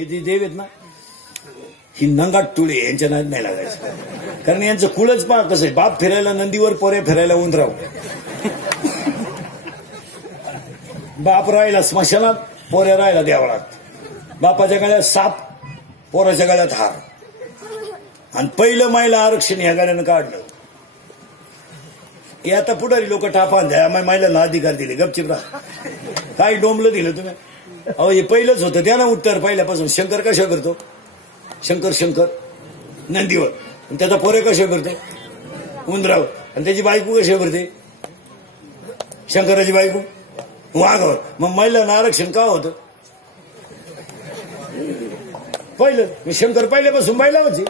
हे जे देव आहेत ना, ही नंगाट तुळे यांच्या नाद नाही लागायचं. कारण यांचं कुळच पहा कसं आहे, बाप फिरायला नंदीवर, पोरे फिरायला उंदराव. बाप राहिला स्मशानात, पोऱ्या राहिला देवळात. बापाच्या गळ्यात साप, पोराच्या गळ्यात हार. आणि पहिलं महिला आरक्षण ह्या गाड्यानं काढलं. हे आता पुढारी लोक टापा द्या, महिलांना अधिकार दिले, गपचिप राहा. काय डोंबलं दिलं तुम्ही? अहो हे पहिलंच होतं, द्या ना उत्तर पहिल्यापासून. शंकर कशा करतो? शंकर नंदीवर. त्याचा पोरे कशा करते? उंदरावर. आणि त्याची बायको कशा करते? शंकराची बायको वाघावर. मग महिलांना आरक्षण का होतं? पहिलं मी शंकर पहिल्यापासून बायला होती.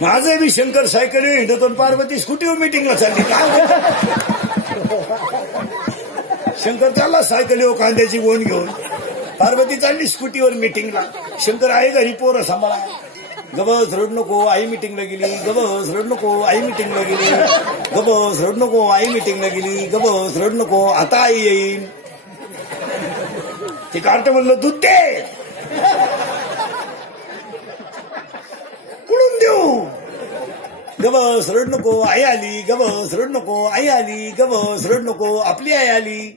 माझं मी शंकर सायकल हिंडतो, पार्वती स्कूटीवर मिटिंगला चालली. शंकर चालला सायकलीवर कांद्याची गोण घेऊन, पार्वती चालली स्कूटीवर मिटिंगला. शंकर आहे घरी, पोरं सांभाळा. गबस रड नको, आई मिटिंगला गेली. गबस रड नको, आई मिटिंगला गेली. गबस रड नको, आई मिटिंगला गेली. गबस रड नको, आता आई येईल. ते कार्ट म्हणलं दूध दे, कुठून देऊ? गबस रड नको, आई आली. गबस रड नको, आई आली. गबस रड नको, आपली आई आली.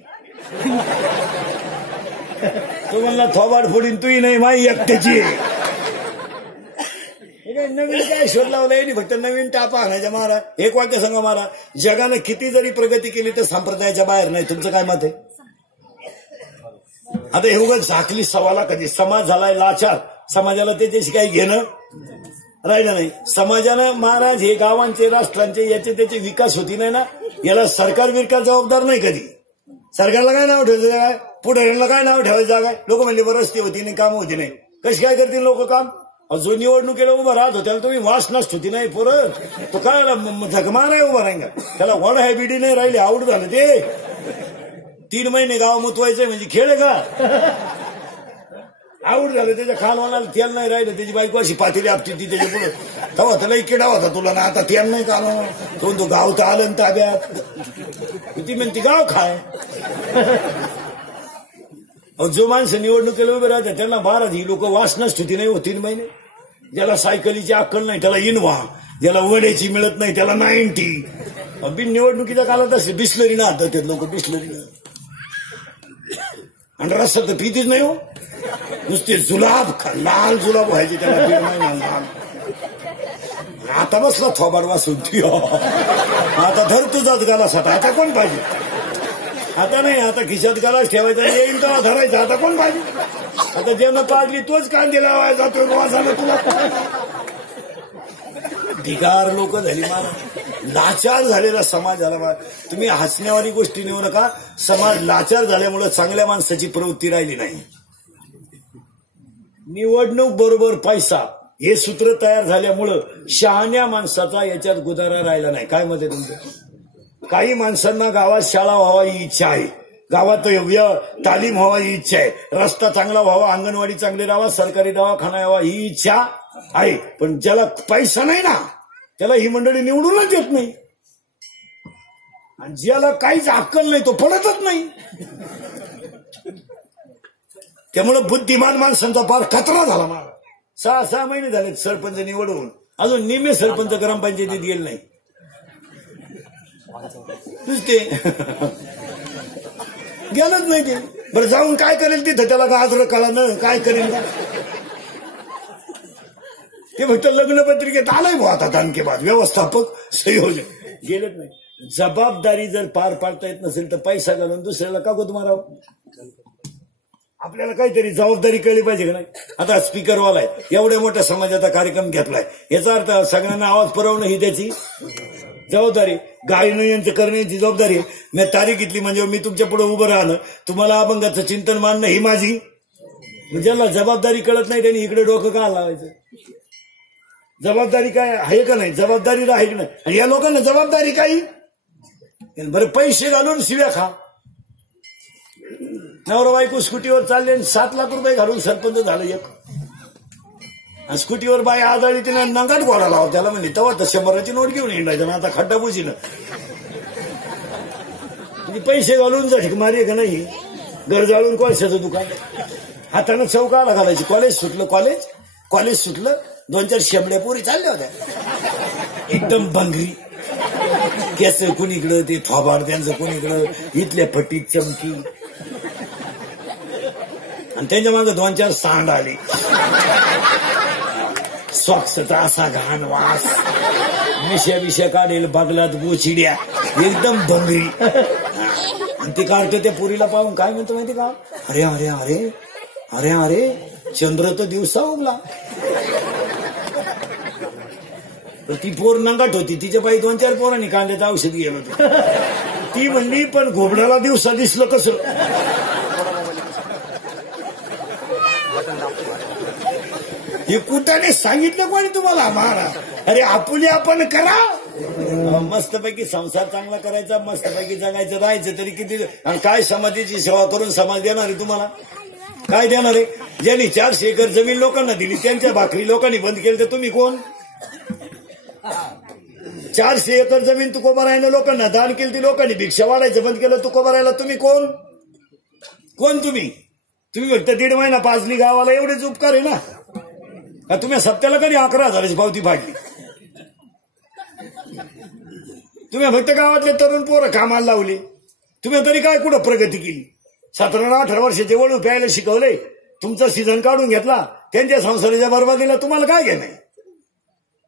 तो म्हणला थोबाड फोडीन, तुही नाही माई एकट्याची. नवीन काय शोध लावलाय नाही, फक्त नवीन टापा आणायच्या मारा. एक वाक्य सांगा मारा, जगानं किती जरी प्रगती केली तर संप्रदायाच्या बाहेर नाही. तुमचं काय मत आहे? आता हे उगाच झाकली सवाला कधी. समाज झालाय लाचार, समाजाला त्याच्याशी काही घेणं राहिलं नाही. समाजानं महाराज हे गावांचे, राष्ट्रांचे, याचे त्याचे विकास होती नाही ना, याला सरकार बिरकार जबाबदार नाही कधी. सरकारला काय नाव ठेवायचं काय? पुढाऱ्यांना काय नाव ठेवायचं जागा? लोक म्हणले रस्ते होती नाही, काम होती नाही. कशी काय करतील लोक काम? जो निवडणुकीला उभं राहत होत्या तुम्ही वास नसत होती नाही पोरं, तो काय झकमा नाही उभा राहील. त्याला वड हॅबिटी नाही राहिली, आवड झालं ते. 3 महिने गाव मुतवायचंय म्हणजे खेळ का? आवड झालं त्याच्या खालवाला तेल नाही राहिलं. त्याची बायको अशी पातेली आपटी ती त्याच्या पुढे. तेव्हा त्याला किडा होता तुला ना, आता तेल नाही का? तो गाव तर आलं ताब्यात. ती म्हणते गाव खाय. जो माणसं निवडणुकीला उभे राहतात त्यांना महाराज ही लोक वास नसत होती नाही. 3 महिने. ज्याला सायकलीची अक्कल नाही त्याला इनवा, ज्याला वड्याची मिळत नाही त्याला 90. बिन निवडणुकीच्या काळात असे बिस्लरी ना हातात लोक, बिस्लरी. आणि रस्ता तर पितीच नाही हो, नुसते जुलाब, लाल जुलाब व्हायचे त्याला 1.5 महिना. आता बसला थोबाड वासून. आता धर तुझाच गालासाठी. आता कोण पाहिजे? आता नाही, आता खिशात गालाच ठेवायचा, येईल तेव्हा धरायचा. आता कोण पाहिजे? आता जेवण पाडली तोच कांदे लावायचा, तो वाजाला तुला. ढिगार लोक झाली मला. लाचार झालेला समाज झाला. तुम्ही हसण्यावारी गोष्टी नेऊ नका. समाज लाचार झाल्यामुळे चांगल्या माणसाची प्रवृत्ती राहिली नाही. निवडणूक बरोबर पैसा हे सूत्र तयार झाल्यामुळं शहाण्या माणसाचा याच्यात गुदारा राहिला नाही. काय मत आहे तुमचं? काही माणसांना गावात शाळा व्हावा ही इच्छा आहे, गावात तालीम व्हावा ही इच्छा आहे, रस्ता चांगला व्हावा, अंगणवाडी चांगली राहावा, सरकारी दवाखाना यावा ही इच्छा आहे. पण ज्याला पैसा नाही ना त्याला ही मंडळी निवडूनच येत नाही. आणि ज्याला काहीच अक्कल नाही तो पडतच नाही. त्यामुळे बुद्धिमान माणसांचा फार खतरा झाला. मला 6 महिने झाले सरपंच निवडून, अजून निम्मे सरपंच ग्रामपंचायतीत गेले नाही. नुसते गेलंच नाही ते. बरं जाऊन काय करेल तिथं? त्याला गाजर कळा न काय करेल ते? फक्त लग्नपत्रिकेत आलंय भाऊ आता तानकेबाद व्यवस्थापक संयोजक गेलंच नाही. जबाबदारी जर पार पाडता येत नसेल तर पैसा घालून दुसऱ्याला का गोद मारावं? आपल्याला काहीतरी जबाबदारी कळली पाहिजे का नाही? आता स्पीकरवाला आहे, एवढ्या मोठ्या समाजाचा कार्यक्रम घेतलाय, याचा अर्थ सगळ्यांना आवाज पुरवणं ही त्याची जबाबदारी. गायनं यांचं करण्याची जबाबदारी. मी तारीख घेतली म्हणजे मी तुमच्या पुढे उभं राहणं, तुम्हाला अभंगाचं चिंतन मानणं ही माझी. ज्याला जबाबदारी कळत नाही त्यांनी इकडे डोकं का लावायचं? जबाबदारी काय आहे का नाही? जबाबदारी आहे का नाही? आणि या लोकांना जबाबदारी काही. बरं पैसे घालून शिव्या खा. नवरा बायको स्कूटीवर चालले 7 लाख रुपये घालून सरपंच झालं एक. स्कूटीवर बाई आदळली तिने नंगाट गोळा लावा त्याला म्हणजे तेव्हा तर 100ची नोट घेऊन हिंडायचं ना. आता खड्डा बुजीनं म्हणजे पैसे घालून झटक मारी का नाही? घर जाळून कोळशाचं दुकान, हातानं चौकाला घालायची. कॉलेज सुटलं, कॉलेज सुटलं, 2-4 शेंबड्या पोरी चालल्या होत्या एकदम भंगरी, केस कोणीकडं, ते थोबाड त्यांचं कोणीकडं, इथल्या फटीत चमकी, आणि त्यांच्या मागे 2-4 सांड आले, सॉक्सचा असा घाण वास, मिश्या काढेल बगलात गोचिड्या, एकदम भंगरी. आणि ते काढतो त्या पुरीला पाहून काय म्हणतो माहिती का, अरे अरे अरे अरे अरे चंद्र तर दिवसा उगला. तर ती पोर नंगाट होती, तिच्या बाई 2-4 पोरांनी कांद्याचं औषध गेलं होतं. ती म्हणली पण घोबडाला दिवसा दिसलं कसं. हे कुठाने सांगितलं कोणी तुम्हाला महाराज? अरे आपुले आपण करा, मस्तपैकी संसार चांगला करायचा, मस्तपैकी जगायचं, राहायचं तरी किती. आणि काय समाजाची सेवा करून समाज देणार आहे तुम्हाला? काय देणार आहे? ज्यांनी 400 एकर जमीन लोकांना दिली त्यांच्या भाकरी लोकांनी बंद केली तर तुम्ही कोण? 400 एकर जमीन तुकोबा राहिलं लोकांना दान केली ती लोकांनी भिक्षा वाढायचं बंद केलं तुकोबा राहिला तुम्ही कोण? तुम्ही फक्त 1.5 महिना पाजली गावाला, एवढेच उपकार आहे ना. तुम्ही सप्त्याला कधी 11,000ची पावती फाडली? तुम्ही फक्त गावातले तरुण पोरं कामाला लावले, तुम्ही तरी काय कुठं प्रगती केली? 17-18 वर्षाचे वळू प्यायला शिकवले, तुमचा सीझन काढून घेतला, त्यांच्या संसाराच्या बरबादीला तुम्हाला काय घेणं?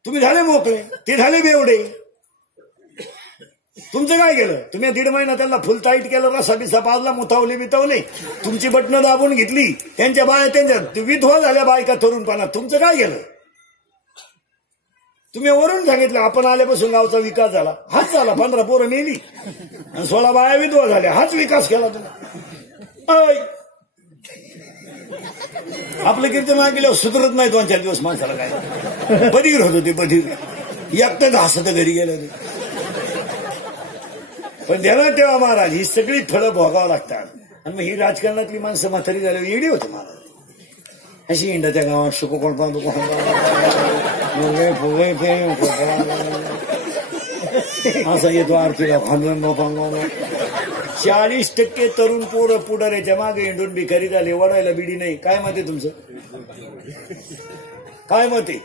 तुम्ही झाले मोकळे, ते झाले बेवडे. तुमचं काय केलं? तुम्ही 1.5 महिना त्यांना फुल टाईट केलं, रसा बिसा पाजला, बितवले, तुमची बटणं दाबून घेतली, त्यांच्या बाया त्यांच्या विधवा झाल्या बायका तरुणपणा. तुमचं काय केलं? तुम्ही वरून सांगितलं आपण आल्यापासून गावचा विकास झाला, हाच झाला. 15 पोरं नेली आणि 16 बाया विधवा झाल्या, हाच विकास केला तुम्ही. आपलं कीर्तन ऐकल्यावर सुधरत नाही 2-4 दिवस माणसाला. काय बधीर होत होते, बधीर एकटंच हसत घरी गेलं ते. पण ध्यानात ठेवा महाराज, ही सगळी फळं भोगावं लागतात. आणि मग ही राजकारणातली माणसं म्हातारी झाल्यावर येडी होते महाराज. अशी इंडाच्या गावात शुकोकोळपा असा येतो आरतीला खांदून 40% तरुण पोरं पुढाऱ्याच्या मागे इंडून भिकारी झाले, वडायला बिडी नाही. काय मत आहे तुमचं? काय मत आहे?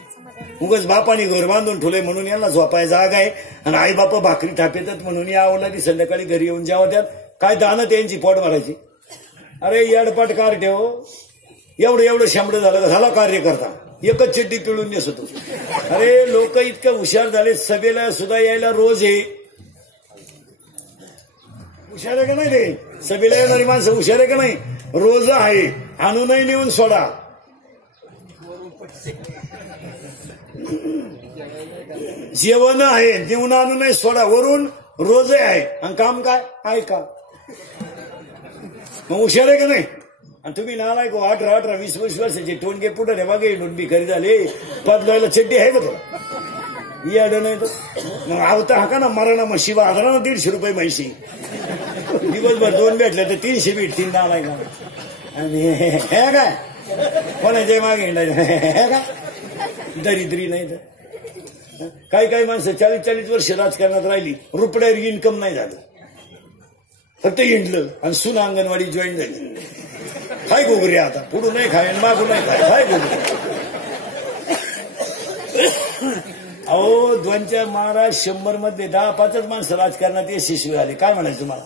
उगाच बापाने घर बांधून ठेवलंय म्हणून यांना झोपाय जागा आहे, आणि आई बापा भाकरी थापेतात म्हणून या आवलादी संध्याकाळी घरी येऊन जेवतात. काय दानं त्यांची पोट भरायची? अरे येडपाट कार ठेव, एवढं शांबड झाला कार्यकर्ता, एकच चड्डी पिळून नेसतो. अरे लोक इतकं हुशार झाले, सभेला सुद्धा यायला रोज आहे. हुशार आहे का नाही? ते सभेला येणारी माणसं हुशार आहे का नाही? रोज आहे, आणूनही नेऊन सोडा. जेवण आहे, जेवण आणूनही सोडा, वरून रोज आहे. आणि काम काय आहे का? मग हुशार आहे का नाही? आणि तुम्ही नालायक 18, 20 वर्षाचे टोनगे पुढे रे मागे भिकारी झाले, पदलायला चड्डी आहे का तुला? याड नाही तर मग आवता हा का ना मरणा मग शिवा आधारा ना 150 रुपये म्हैशी, दिवसभर 2 भेटले तर 300 भेटतील नालायक. आणि हे काय कोणाच्या मागे हिंडायचं हे का? दरिद्री नाही तर काही माणसं 40-40 वर्ष राजकारणात राहिली, रुपड्यावर इन्कम नाही झालं, फक्त हिंडलं आणि सुना अंगणवाडी जॉईन झाली. काय गोगरी आता पुढून नाही खाय मागून नाही खाय, काय गोगरी. अहो 2-4 महाराज 100 मध्ये 10-5 माणसं राजकारणात यशस्वी झाले. काय म्हणायचं तुम्हाला?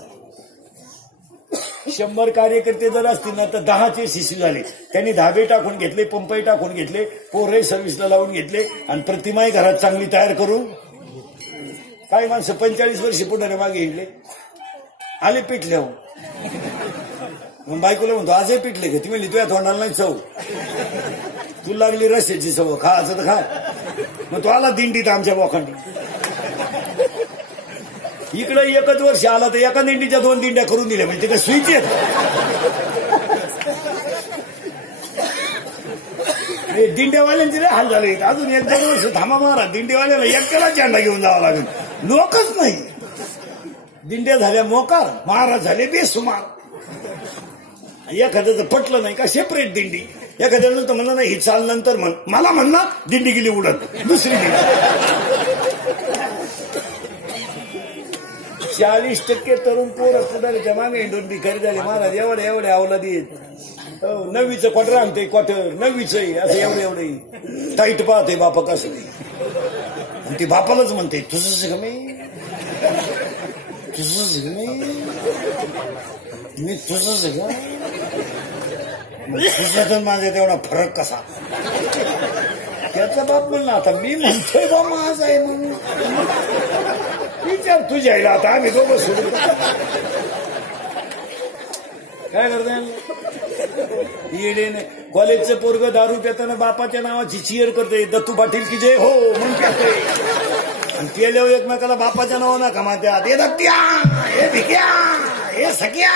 100 कार्यकर्ते जर असतील ना तर 10 यशस्वी झाले. त्यांनी धाबे टाकून घेतले, पंपही टाकून घेतले, पोरही सर्व्हिसला लावून घेतले, आणि प्रतिमाही घरात चांगली तयार करून. काही माणसं 45 वर्ष पुढे मागे हिंडले, आले पिटले. हो मग बायकोला म्हणतो आजही पिटले का? ती म्हणली तुझ्या तोंडाला नाही चव, तू लागली रस्त्याची चव, खायचं तर खा. मग तो आला दिंडीत आमच्या बोखांडी. इकडे 1 वर्ष आला तर एका दिंडीच्या 2 दिंड्या करून दिल्या, म्हणजे ते काय स्विच आहेत? दिंड्यावाल्यांचे लय हाल झाले. अजून 1-2 वर्ष थांबा महाराज, दिंडीवाल्याला एकट्याला झेंडा घेऊन जावा लागेल, लोकच नाही. दिंड्या झाल्या मोकार, महाराज झाले बेसुमार. एखाद्याचं पटलं नाही का सेपरेट दिंडी, एखाद्याचं तर म्हणलं नाही ही चाल नंतर म्हण, मला म्हणला दिंडी गेली उडत दुसरी दिंडी. 40% तरुण पोरं पुढारीच्या मागे हिंडून भिकारी झाले महाराज. एवढे अवलादी आहेत. 9वीचं क्वार्टर आणते क्वार्टर 9वीच असं एवढे टाईट पाहते बापा कसं आणि ती बापालाच म्हणते तुझंच का मी तुझंच का तुझा तर माझा तेवढा फरक कसा. त्याचा बाप म्हणला आता मी म्हणतोय बा माझा आहे म्हणून विचार तुझ्या आईला आता आम्ही दोघं सोडू काय करता येडे नाही. कॉलेजचं पोरग दारू पिताना बापाच्या नावाची चिअर करते दत्तू पाटील की जय हो म्हणून पितोय आणि केल्यावर एकमेकाला बापाच्या नावानं कमात्यात हे दत्त्या हे भिक्या हे सख्या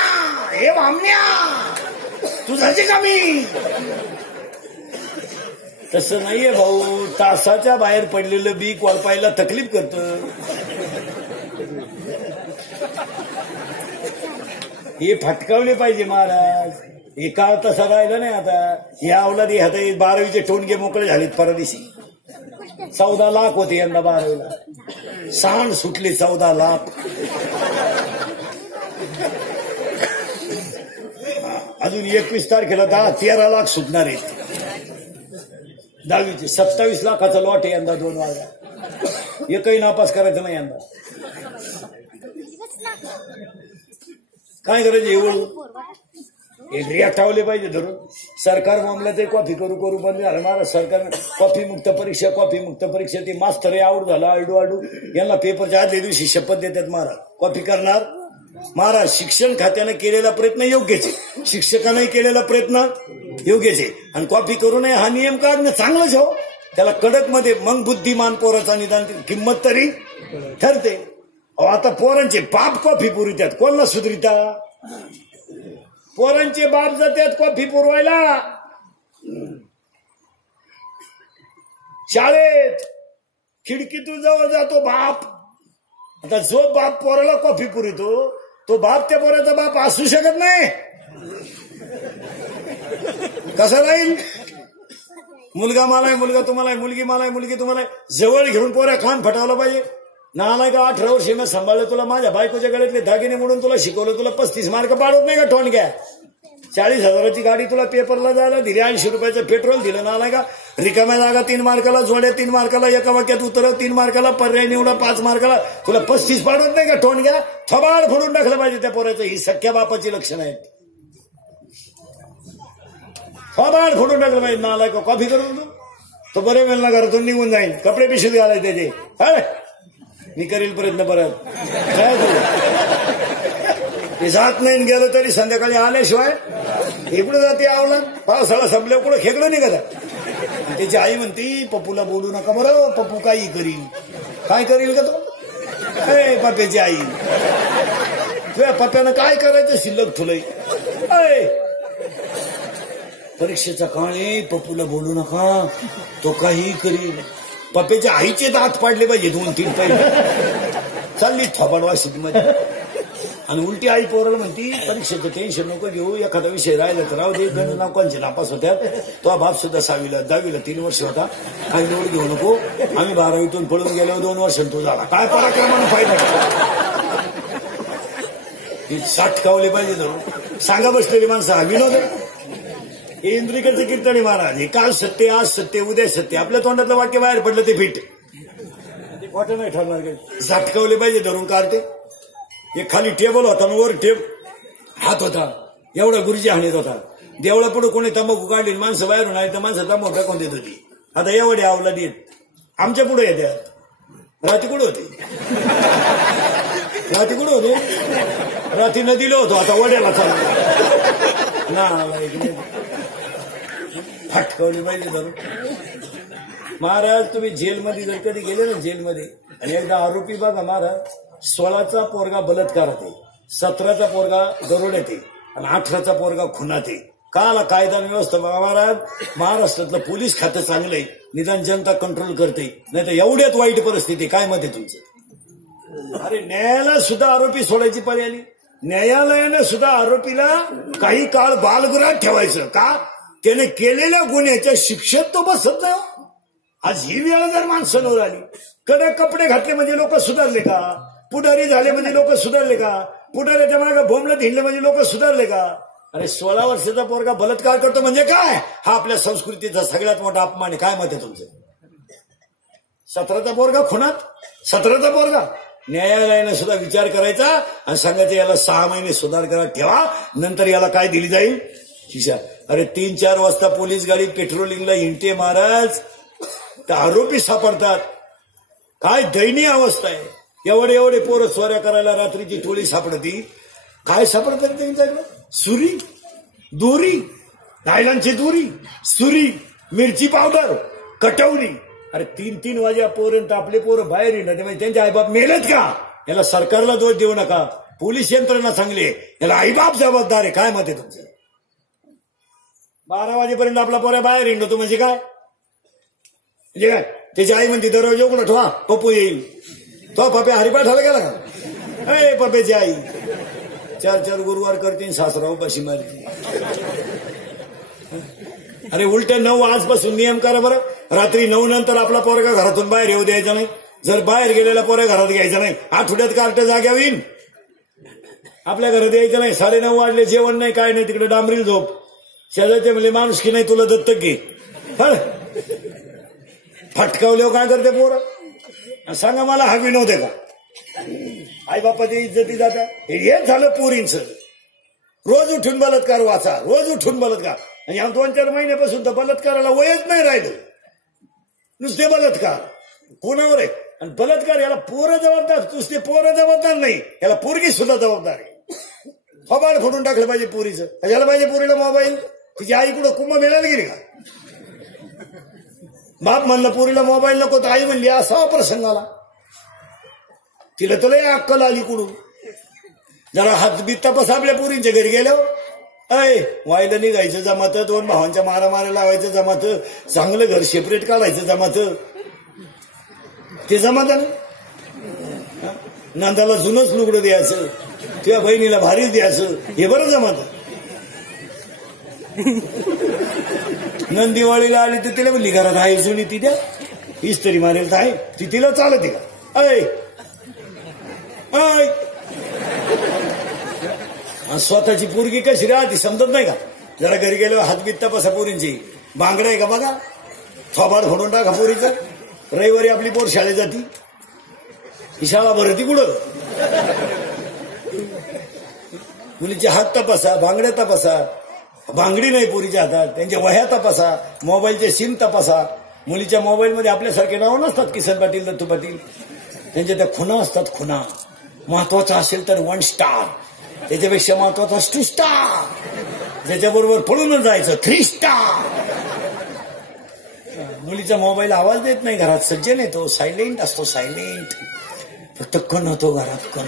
हे भामण्या तुझाची कमी. तसं नाहीये भाऊ. तासाच्या बाहेर पडलेलं बी कोळपायला तकलीफ करतं. हे फटकावले पाहिजे महाराज. हे काळ तसा राहिला नाही आता. या अवलादी आता 12वीचे टोणगे मोकळे झालेत. परदिवशी 14 लाख होते यंदा 12वीला. सांड सुटले 14 लाख. अजून 21 तारखेला 13 लाख सुटणार आहेत 10वीचे. 27 लाखाचा लॉट आहे यंदा 2 वाजा. एकही नापास करायचं नाही यंदा. काय करायचं एवढं एक रिया ठेवले पाहिजे धरून. सरकार मामल्यात कॉफी करू बंद झालं महाराज. सरकारनं कॉफी मुक्त परीक्षा ती मास्तर आवड झाला आडू यांना पेपरच्या आदल्या दिवशी शपथ देतात महाराज कॉफी करणार. महाराज शिक्षण खात्यानं केलेला प्रयत्न योग्यच आहे. शिक्षकांनाही केलेला प्रयत्न योग्यच आहे. आणि कॉफी करू नये हा नियम काढणं चांगलंच हो. त्याला कडक मध्ये मग बुद्धिमान पोराचा निदान किंमत तरी ठरते. आता पोरांचे बाप कॉफी पुरवितात कोणाला सुधरिता. पोरांचे बाप जातात कॉफी पुरवायला शाळेत. खिडकीतून जवळ जातो बाप. आता जो बाप पोराला कॉफी पुरवितो तो बाप त्या पोराचा बाप असू शकत नाही. कसं राहील. मुलगा मला आहे मुलगा तुम्हाला आहे मुलगी मला आहे मुलगी तुम्हाला आहे. जवळ घेऊन पोऱ्या खान फटावला पाहिजे. नाला का 18 वर्षी मी सांभाळलं तुला माझ्या बायकोच्या गळ्यातले दागिने म्हणून तुला शिकवलं. तुला 35 मार्क पाडत नाही का ठोणक्या. 40,000ची गाडी तुला पेपरला जायला दिली. 80 रुपयाचं पेट्रोल दिलं. नाला का रिकाम्या जागा 3 मार्काला जोड्या 3 मार्काला एका वाक्यात उतरव 3 मार्काला पर्याय निवडा 5 मार्काला तुला 35 पाडत नाही का ठोणक्या. थोबाड फोडून टाकलं पाहिजे त्या पोऱ्याचं. ही सख्या बापाची लक्षणं आहेत. थोबाड फोडून टाकलं पाहिजे. नाला का कॉफी करून तो बरे वेळ ना घरातून निघून जाईल. कपडे पिशवीत घालायचे त्याचे. मी करील प्रयत्न परत काय ते जात नाही गेलं तरी संध्याकाळी आल्याशिवाय इकडं जाते आवला. पावसाळा संपल्या कुठं खेकडं निघत. त्याची आई म्हणती पप्पूला बोलू नका बरं पप्पू काही करील. काय करील का तो पप्प्याची आई. तुझ्या पप्प्यानं काय करायचं शिल्लक तुलय. परीक्षेचा काळ आहे पप्पूला बोलू नका तो काही करील. पप्प्याच्या आईचे दात पाडले पाहिजे 2-3 पहिले. चालली थोपाडवा मध्ये. आणि उलटी आई पोराला म्हणती परीक्षेचं टेन्शन नको घेऊ. एखादा विषय राहिला तर राहू दे. गण नाकांचे नापास होत्यात. तो बाप सुद्धा 10वीला 3 वर्ष होता. काही लोड घेऊ नको. आम्ही 12वीतून पळून गेल्यावर 2 वर्षांनी तो झाला. काय पराक्रमानं फायदा. साठकावले पाहिजे धरून. सांगा बसलेली माणसं हा विनोद. इंद्रिकाचं कीर्तन महाराज. हे काल सत्य आज सत्य उद्या सत्य. आपल्या तोंडातलं वाक्य बाहेर पडलं ते फिट वाटत नाही ठरणार. काही साठकावले पाहिजे धरून काढते. एक खाली टेबल होता वर हात होता एवढा गुरुजी हाणीत होता. देवळा पुढे कोणी तंबाखू काढली माणसं बाहेरून आली तर माणसं तंबाखू टाकून देत होती. आता एवढे आवला देत आमच्या पुढे येतात. रात्री कुठे होते रात्री नदीला होतो. आता वड्याला चालू ना फटकावली पाहिजे धरून. महाराज तुम्ही जेलमध्ये जर कधी गेले ना जेलमध्ये आणि एकदा आरोपी बघा महाराज. 16चा पोरगा बलात्कारात आहे. 17चा पोरगा दरोड्यात आहे आणि 18चा पोरगा खुनात आहे. काला कायदा व्यवस्था महाराज. महाराष्ट्रातलं पोलीस खातं चांगलंय निदान जनता कंट्रोल करते. नाही तर एवढ्यात वाईट परिस्थिती. काय मत आहे तुमचं. अरे न्यायालयात सुद्धा आरोपी सोडायची पर्याय आली. न्यायालयानं सुद्धा आरोपीला काही काळ बालगृहात ठेवायचं का त्याने केलेल्या गुन्ह्याच्या शिक्षेत तो बसत नाही. आज ही वेळ जर माणसांवर आली कडक कपडे घातले म्हणजे लोक सुधारले का. पुढारी झाले म्हणजे लोक सुधारले का? पुढाऱ्याच्या मागे बोंबलत हिंडले म्हणजे लोक सुधारले का? अरे 16 वर्षाचा पोरगा बलात्कार करतो म्हणजे काय? हा आपल्या संस्कृतीचा सगळ्यात मोठा अपमान आहे. काय मत आहे तुमचं? 17चा पोरगा खुनात, 17चा पोरगा. न्यायालयानं सुद्धा विचार करायचा आणि सांगायचं याला 6 महिने सुधार करा ठेवा, नंतर याला काय दिली जाईल? शिक्षा. अरे 3-4 वाजता पोलीस गाडी पेट्रोलिंगला हिंडते महाराज, तर आरोपी सापडतात. काय दयनीय अवस्था आहे. एवढे पोरं चोऱ्या करायला रात्रीची टोळी सापडती. काय सापडतात त्यांच्याकडे? सुरी, दोरी, नायलॉनची दोरी, सुरी, मिरची पावडर, कटवणी. अरे 3-3 वाजेपर्यंत आपले पोरं बाहेर येणार म्हणजे त्यांचे आईबाप मेलेत का? याला सरकारला दोष देऊ नका, पोलीस यंत्रणा चांगली, याला आईबाप जबाबदार आहे. काय मत आहे तुमचं? 12 वाजेपर्यंत आपला पोरा बाहेर येतो म्हणजे काय? म्हणजे काय? त्याची आई म्हणते दरवाजा उघडा ठेवा, पप्पू येईल. तो पप्या हरिपाठाला गेला का? अरे पप्याची आई 4 गुरुवार करते, सासरा उपाशी मारते. अरे उलट्या 9 आजपासून नियम करा बरं. रात्री 9 नंतर आपला पोरगा घरातून बाहेर येऊ द्यायचा नाही. जर बाहेर गेलेला पोरगा घरात घ्यायचा नाही. आठवड्यात कार्ट जाग्या होईन. आपल्या घरात यायचं नाही. 9:30 वाजले, जेवण नाही, काय नाही, तिकडे डांबरील झोप. शेजारचे म्हणजे माणूस की नाही तुला दत्तक घे. फटकावले काय करते पोरं? सांगा मला हा विनोद आहे का? आई बापाची इज्जती जाता. हेच झालं पोरींचं. रोज उठून बलात्कार वाचा, रोज उठून बलात्कार. आणि या 2-4 महिन्यापासून तर बलात्काराला वयच नाही राहिलं. नुसते बलात्कार कोणावर आहे? आणि बलात्कार याला पोरं जबाबदार, नुसते पोरं जबाबदार नाही, याला पोरगी सुद्धा जबाबदार आहे. फबाड फोडून टाकलं पाहिजे पोरीचं. याला पाहिजे पोरीला मोबाईल. तिची आई कुठं कुंभमेळ्याला गेली का? बाप म्हणलं पोरीला मोबाईल नको, तर आई म्हणली असा प्रसंग आला. तिला तर लय अक्कल आली कुठून. जरा हातबीत तपास आपल्या पोरींच्या घरी गेल्यावर. वायला निघायचं जमात, 2 भावांच्या मारामाऱ्या लावायचं जमात, चांगलं घर सेपरेट काढायचं जमात. ते जमात ना. नंदाला जुनच लुगडं द्यायचं, किंवा बहिणीला भारीच द्यायचं, हे बरं जमात. नंदिवाळीला आली तर तिला म्हणली घरात आहे जुनी, ती द्या इस्त्री मारेल तर आहे ती, तिला चालते का? स्वतःची पोरगी कशी राहते समजत नाही का? जरा घरी गेलो हातबीत तपासा पोरींची. बांगडा आहे का बघा, थोबाड फोडून टाका पोरीचं. रविवारी आपली पोर शाळेत जाती, ही शाळा भरती कुठं? मुलीचे हात तपासा, बांगड्या तपासा. बांगडी नाही पोरीच्या हातात, त्यांच्या वह्या तपासा, मोबाईलचे सिम तपासा. मुलीच्या मोबाईलमध्ये आपल्यासारखे नाव नसतात, किसन पाटील, दत्तू पाटील. त्यांच्या त्या खुणा असतात, खुणा. महत्वाचा असेल तर 1 स्टार, त्याच्यापेक्षा महत्वाचा 2 स्टार, ज्याच्याबरोबर पळूनच जायचं 3 स्टार. मुलीचा मोबाईल आवाज देत नाही घरात, सज्जन येतो, सायलेंट असतो, सायलेंट. फक्त कण होतो घरात, कण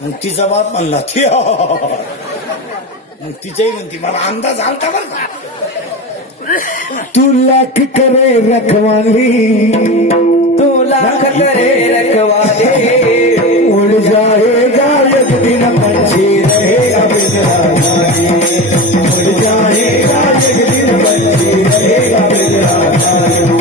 मग तिचा बाप म्हणला मग तिच्याही म्हणती मला अंदाज आलता बरं का. तू लाख करे रखवाली, तू लाख करे रखवाली, उड़ जाएगा एक दिन पंछी रहेगा बिजराधारी, उड़ जाएगा एक दिन पंछी रहेगा बिजराधारी.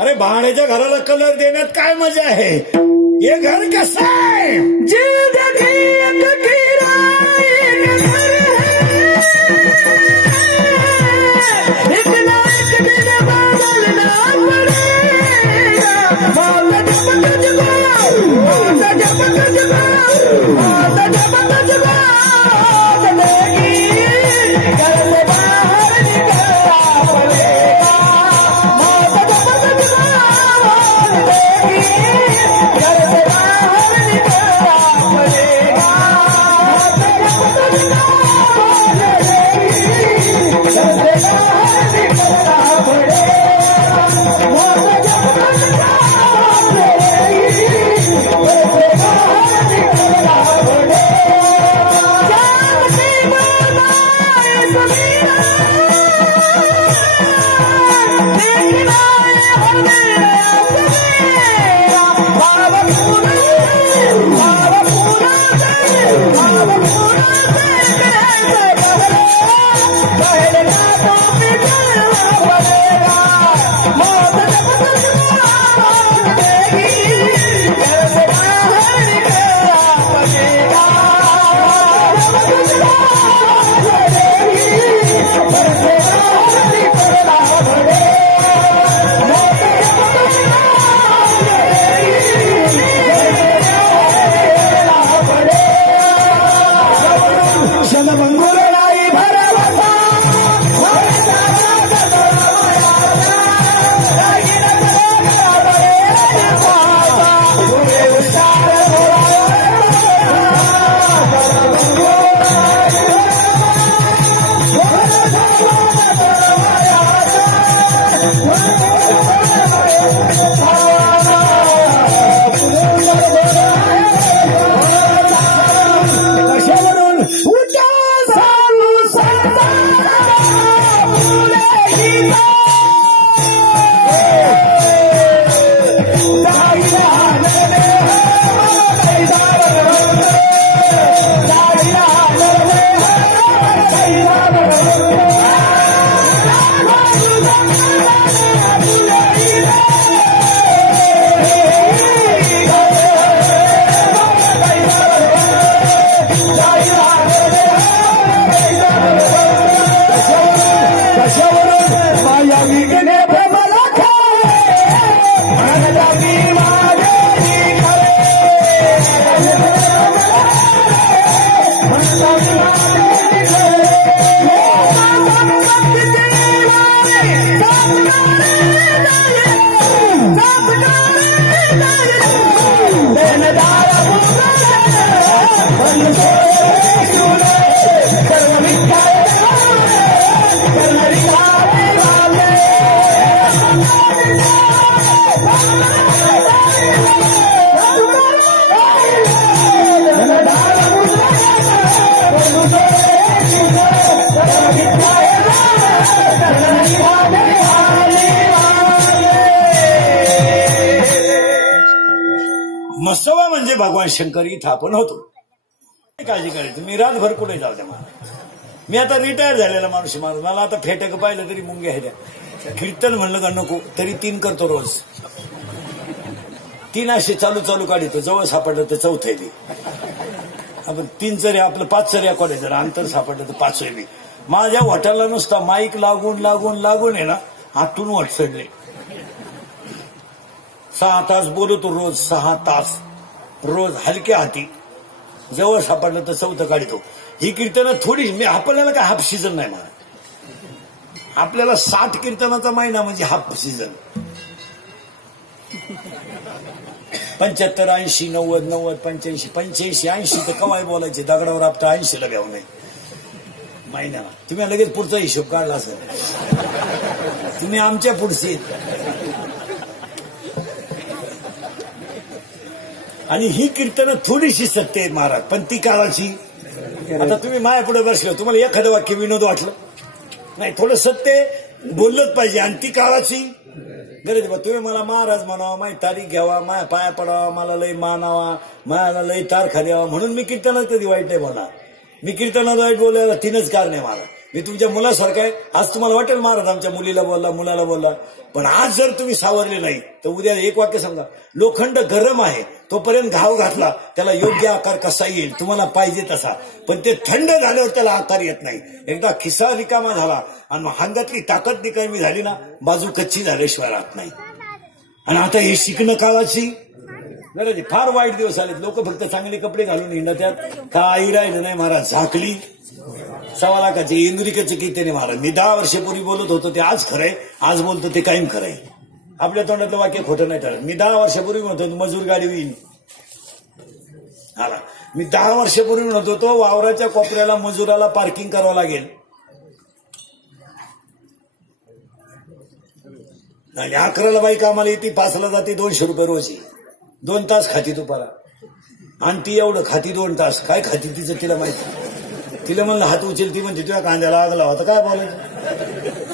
अरे भाड्याच्या घराला कलर देण्यात काय मजा आहे? हे घर कसं आहे? जिंदगी एक किराए का घर है, एक ना एक दिन बदलना पड़ेगा. मौत जब तुझको, मौत जब तुझको, मौत जब तुझको मसवा म्हणजे भगवान शंकर इथं आपण होतो. काळजी करायची मी रातभर कुठे जाऊ द्या मला. मी आता रिटायर झालेला माणूस माणूस मला आता फेटक पाहिलं तरी मुंग्या ह्याच्या. कीर्तन म्हणलं का नको तरी 3 करतो रोज. 3 असे चालू चालू काढतो. जवळ सापडलं तर 4th बी आपण 3 चरी आपलं 5 चरी कोण जर अंतर सापडलं तर 5 बी. माझ्या हॉटेलला नुसता माईक लागून लागून लागून आहे ना आतून वाट चढले. 6 तास बोलतो रोज. 6 तास रोज हलक्या हाती. जवळ सापडलं तर 4th काढतो. ही कीर्तनं थोडी मी आपल्याला काय हाफ सीझन नाही मला. आपल्याला 60 कीर्तनाचा महिना म्हणजे हाफ सीझन. 75, 80, 90, 90, 85, 85, 80 तर कवाय बोलायचे. दगडावर आपता 80ला घ्याव नाही महिन्याला. तुम्ही लगेच पुढचा हिशोब काढला असेल. तुम्ही आमच्या पुढचे. आणि ही कीर्तनं थोडीशी सत्य आहेत महाराज पण ती काळाची. आता तुम्ही माया पुढे बसलो तुम्हाला एखादं वाक्य विनोद वाटलं नाही. थोडं सत्य बोललंच पाहिजे आणि ती काळाची गरज. तुम्ही मला महाराज म्हणावा माझी तारीख घ्यावा माया पाया पडावा मला लय मानावा मला लय तारखा द्यावा म्हणून मी कीर्तनात कधी वाईट नाही बोलणार. मी कीर्तनात वाईट बोलायला 3च कारण आहे मला. मी तुमच्या मुलासारखं आहे. आज तुम्हाला वाटेल महाराज आमच्या मुलीला बोलला मुलाला बोलला पण आज जर तुम्ही सावरले नाही तर उद्या एक वाक्य सांगा. लोखंड गरम आहे तोपर्यंत घाव घातला त्याला योग्य आकार कसा येईल तुम्हाला पाहिजे तसा. पण ते थंड झाल्यावर त्याला आकार येत नाही. एकदा खिसा रिकामा झाला आणि अंगातली ताकद निकामी झाली ना बाजू कच्ची झाल्याशिवाय राहत नाही. आणि आता हे शिकणं काळाची गरज आहे. फार वाईट दिवस आलेत. लोक फक्त चांगले कपडे घालून हिंडत्यात. काही राहिलं नाही महाराज. झाकली 1.25 लाखाची इंद्रिकेचं कीर्तने महाराज. मी 10 वर्षापूर्वी बोलत होतो ते आज खरंय. आज बोलतो ते कायम खरंय. आपल्या तोंडातलं वाक्य खोटं नाही ठरत. मी 10 वर्षापूर्वी म्हणतो मजूर गाडी होईल. मी 10 वर्षापूर्वी म्हणत होतो वावराच्या कोपऱ्याला मजुराला पार्किंग करावं लागेल. आणि 11ला बाई कामाला येते 5ला जाते 200 रुपये रोज. 2 तास खाती दुपारा आणि ती एवढं खाती 2 तास काय खाती तिचं तिला माहिती. तिला म्हणलं हात उचल ती म्हणते तुझ्या कांद्याला आगला होता काय बोलायचं.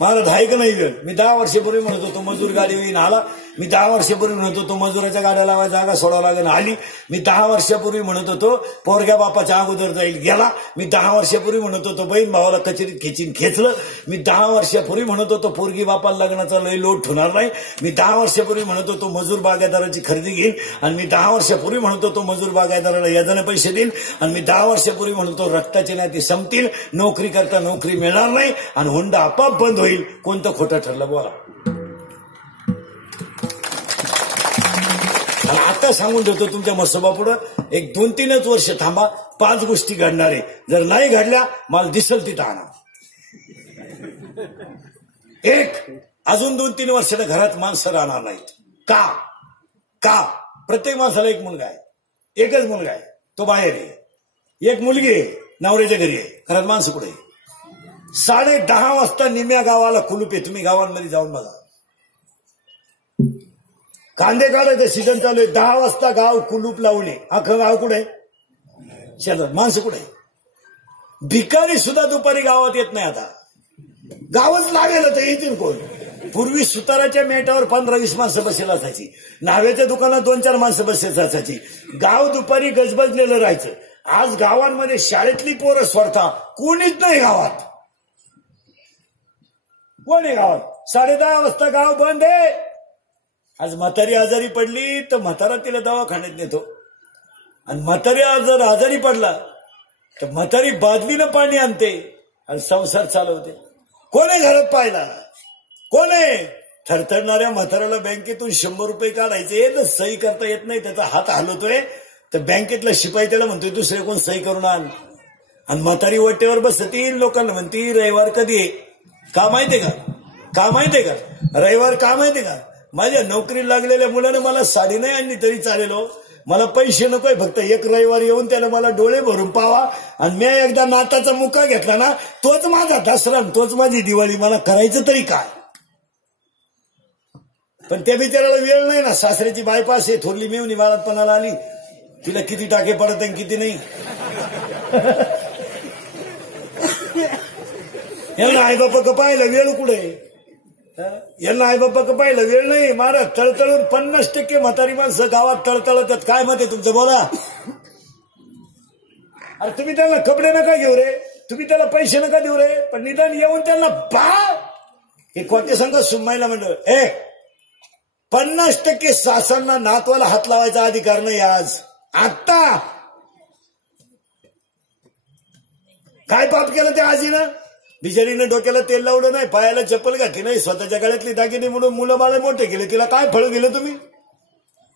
मला धाय का नाही वेळ. मी 10 वर्षापूर्वी म्हणत होतो मजूर गाडी येईन आला. मी 10 वर्षापूर्वी म्हणत होतो मजुराच्या गाड्या लावायला जागा सोडावं लागेल आली. मी 10 वर्षापूर्वी म्हणत होतो पोरग्या बापाच्या अगोदर जाईल गेला. मी 10 वर्षापूर्वी म्हणत होतो बहीण भावाला कचेरीत खेचीन खेचलं. मी 10 वर्षापूर्वी म्हणत होतो पोरगी बापाला लग्नाचा लय लोट होणार नाही. मी 10 वर्षापूर्वी म्हणत होतो मजूर बागायतदाराची खरेदी घेईन. आणि मी 10 वर्षापूर्वी म्हणत होतो मजूर बागायतदाराला याजाने पैसे देईन. आणि मी 10 वर्षापूर्वी म्हणतो रक्ताची नाती संपतील नोकरी करता नोकरी मिळणार नाही आणि हुंडा आपाप बंद होईल. कोणतं खोटं ठरलं बोला. आता सांगून ठेवतो तुमच्या मसोबा पुढं एक 2-3च वर्ष थांबा. 5 गोष्टी घडणार आहे. जर नाही घडल्या मला दिसल तिथं आणा. 1 अजून 2-3 वर्षाला घरात माणसं राहणार नाहीत. का प्रत्येक माणसाला एक मुलगा आहे. एकच मुलगा आहे तो बाहेर आहे. एक मुलगी आहे नवऱ्याच्या घरी आहे. घरात माणसं कुठे 10:30 वाजता निम्या गावाला कुलूप आहे. तुम्ही गावांमध्ये जाऊन बघा. कांदे काढायचं सीझन चालू आहे. 10 वाजता गाव कुलूप लावणे. अख्खं गाव कुठे शेतात माणसं कुठे. भिकारी सुद्धा दुपारी गावात येत नाही. आता गावच लागेल तर येतील कोण. पूर्वी सुताराच्या मेटावर 15-20 माणसं बसेल असायची. न्हाव्याच्या दुकानात 2-4 माणसं बसेल असायची. गाव दुपारी गजबजलेलं राहायचं. आज गावांमध्ये शाळेतली पोरं सोडता कोणीच नाही गावात. कोण आहे गावात? 10:30 वाजता गाव बंद आहे. आज म्हातारी आजारी पडली तर म्हातारा तिला दवाखान्यात नेतो. आणि म्हातारी जर आजारी पडला तर म्हातारी बादलीनं पाणी आणते आणि संसार चालवते. कोण आहे घरात पाहिला? कोण आहे? थरथरणाऱ्या म्हाताऱ्याला बँकेतून 100 रुपये काढायचे तर सही करता येत नाही, त्याचा हात हलवतोय तर बँकेतला शिपाई त्याला म्हणतोय दुसरे कोण सही करून आण. आणि म्हातारी वट्टेवर बसती, लोकांना म्हणती रविवार कधी आहे? का माहितीये का? का माहितीये का? रविवार का माहितीये का? माझ्या नोकरीला लागलेल्या मुलानं मला साडी नाही आणली तरी चालेल हो, मला पैसे नकोय, फक्त एक रविवार येऊन त्यानं मला डोळे भरून पावा. आणि मी एकदा नाताचा मुका घेतला ना, तोच माझा दसरा, तोच माझी दिवाळी. मला करायचं तरी काय? पण त्या बिचाराला वेळ नाही ना. सासऱ्याची बायपास आहे, थोरली मिळून बाळातपणाला आली, तिला किती टाके पडत आणि किती नाही. यांना आई बापा पाहिलं वेळ कुठे? यांना आई बापा पाहिलं वेळ नाही. महाराज तळतळून 50% म्हातारी माणसं गावात तळतळतात. काय मत आहे तुमचं? बोला. अरे तुम्ही त्यांना कपडे नका घेऊ रे, तुम्ही त्याला पैसे नका देऊ रे, पण निदान येऊन त्यांना हे कोणते सांगा सुमाईला मंडळ 50% सासांना नातवाला हात लावायचा अधिकार नाही. आज आत्ता काय पाप केलं त्या आजीनं? बिचारीनं डोक्याला तेल लावलं नाही, पायाला चप्पल घातली नाही, स्वतःच्या गळ्यातली दागिने म्हणून मुलं बाळ मोठे केले. तिला काय फळ दिलं तुम्ही?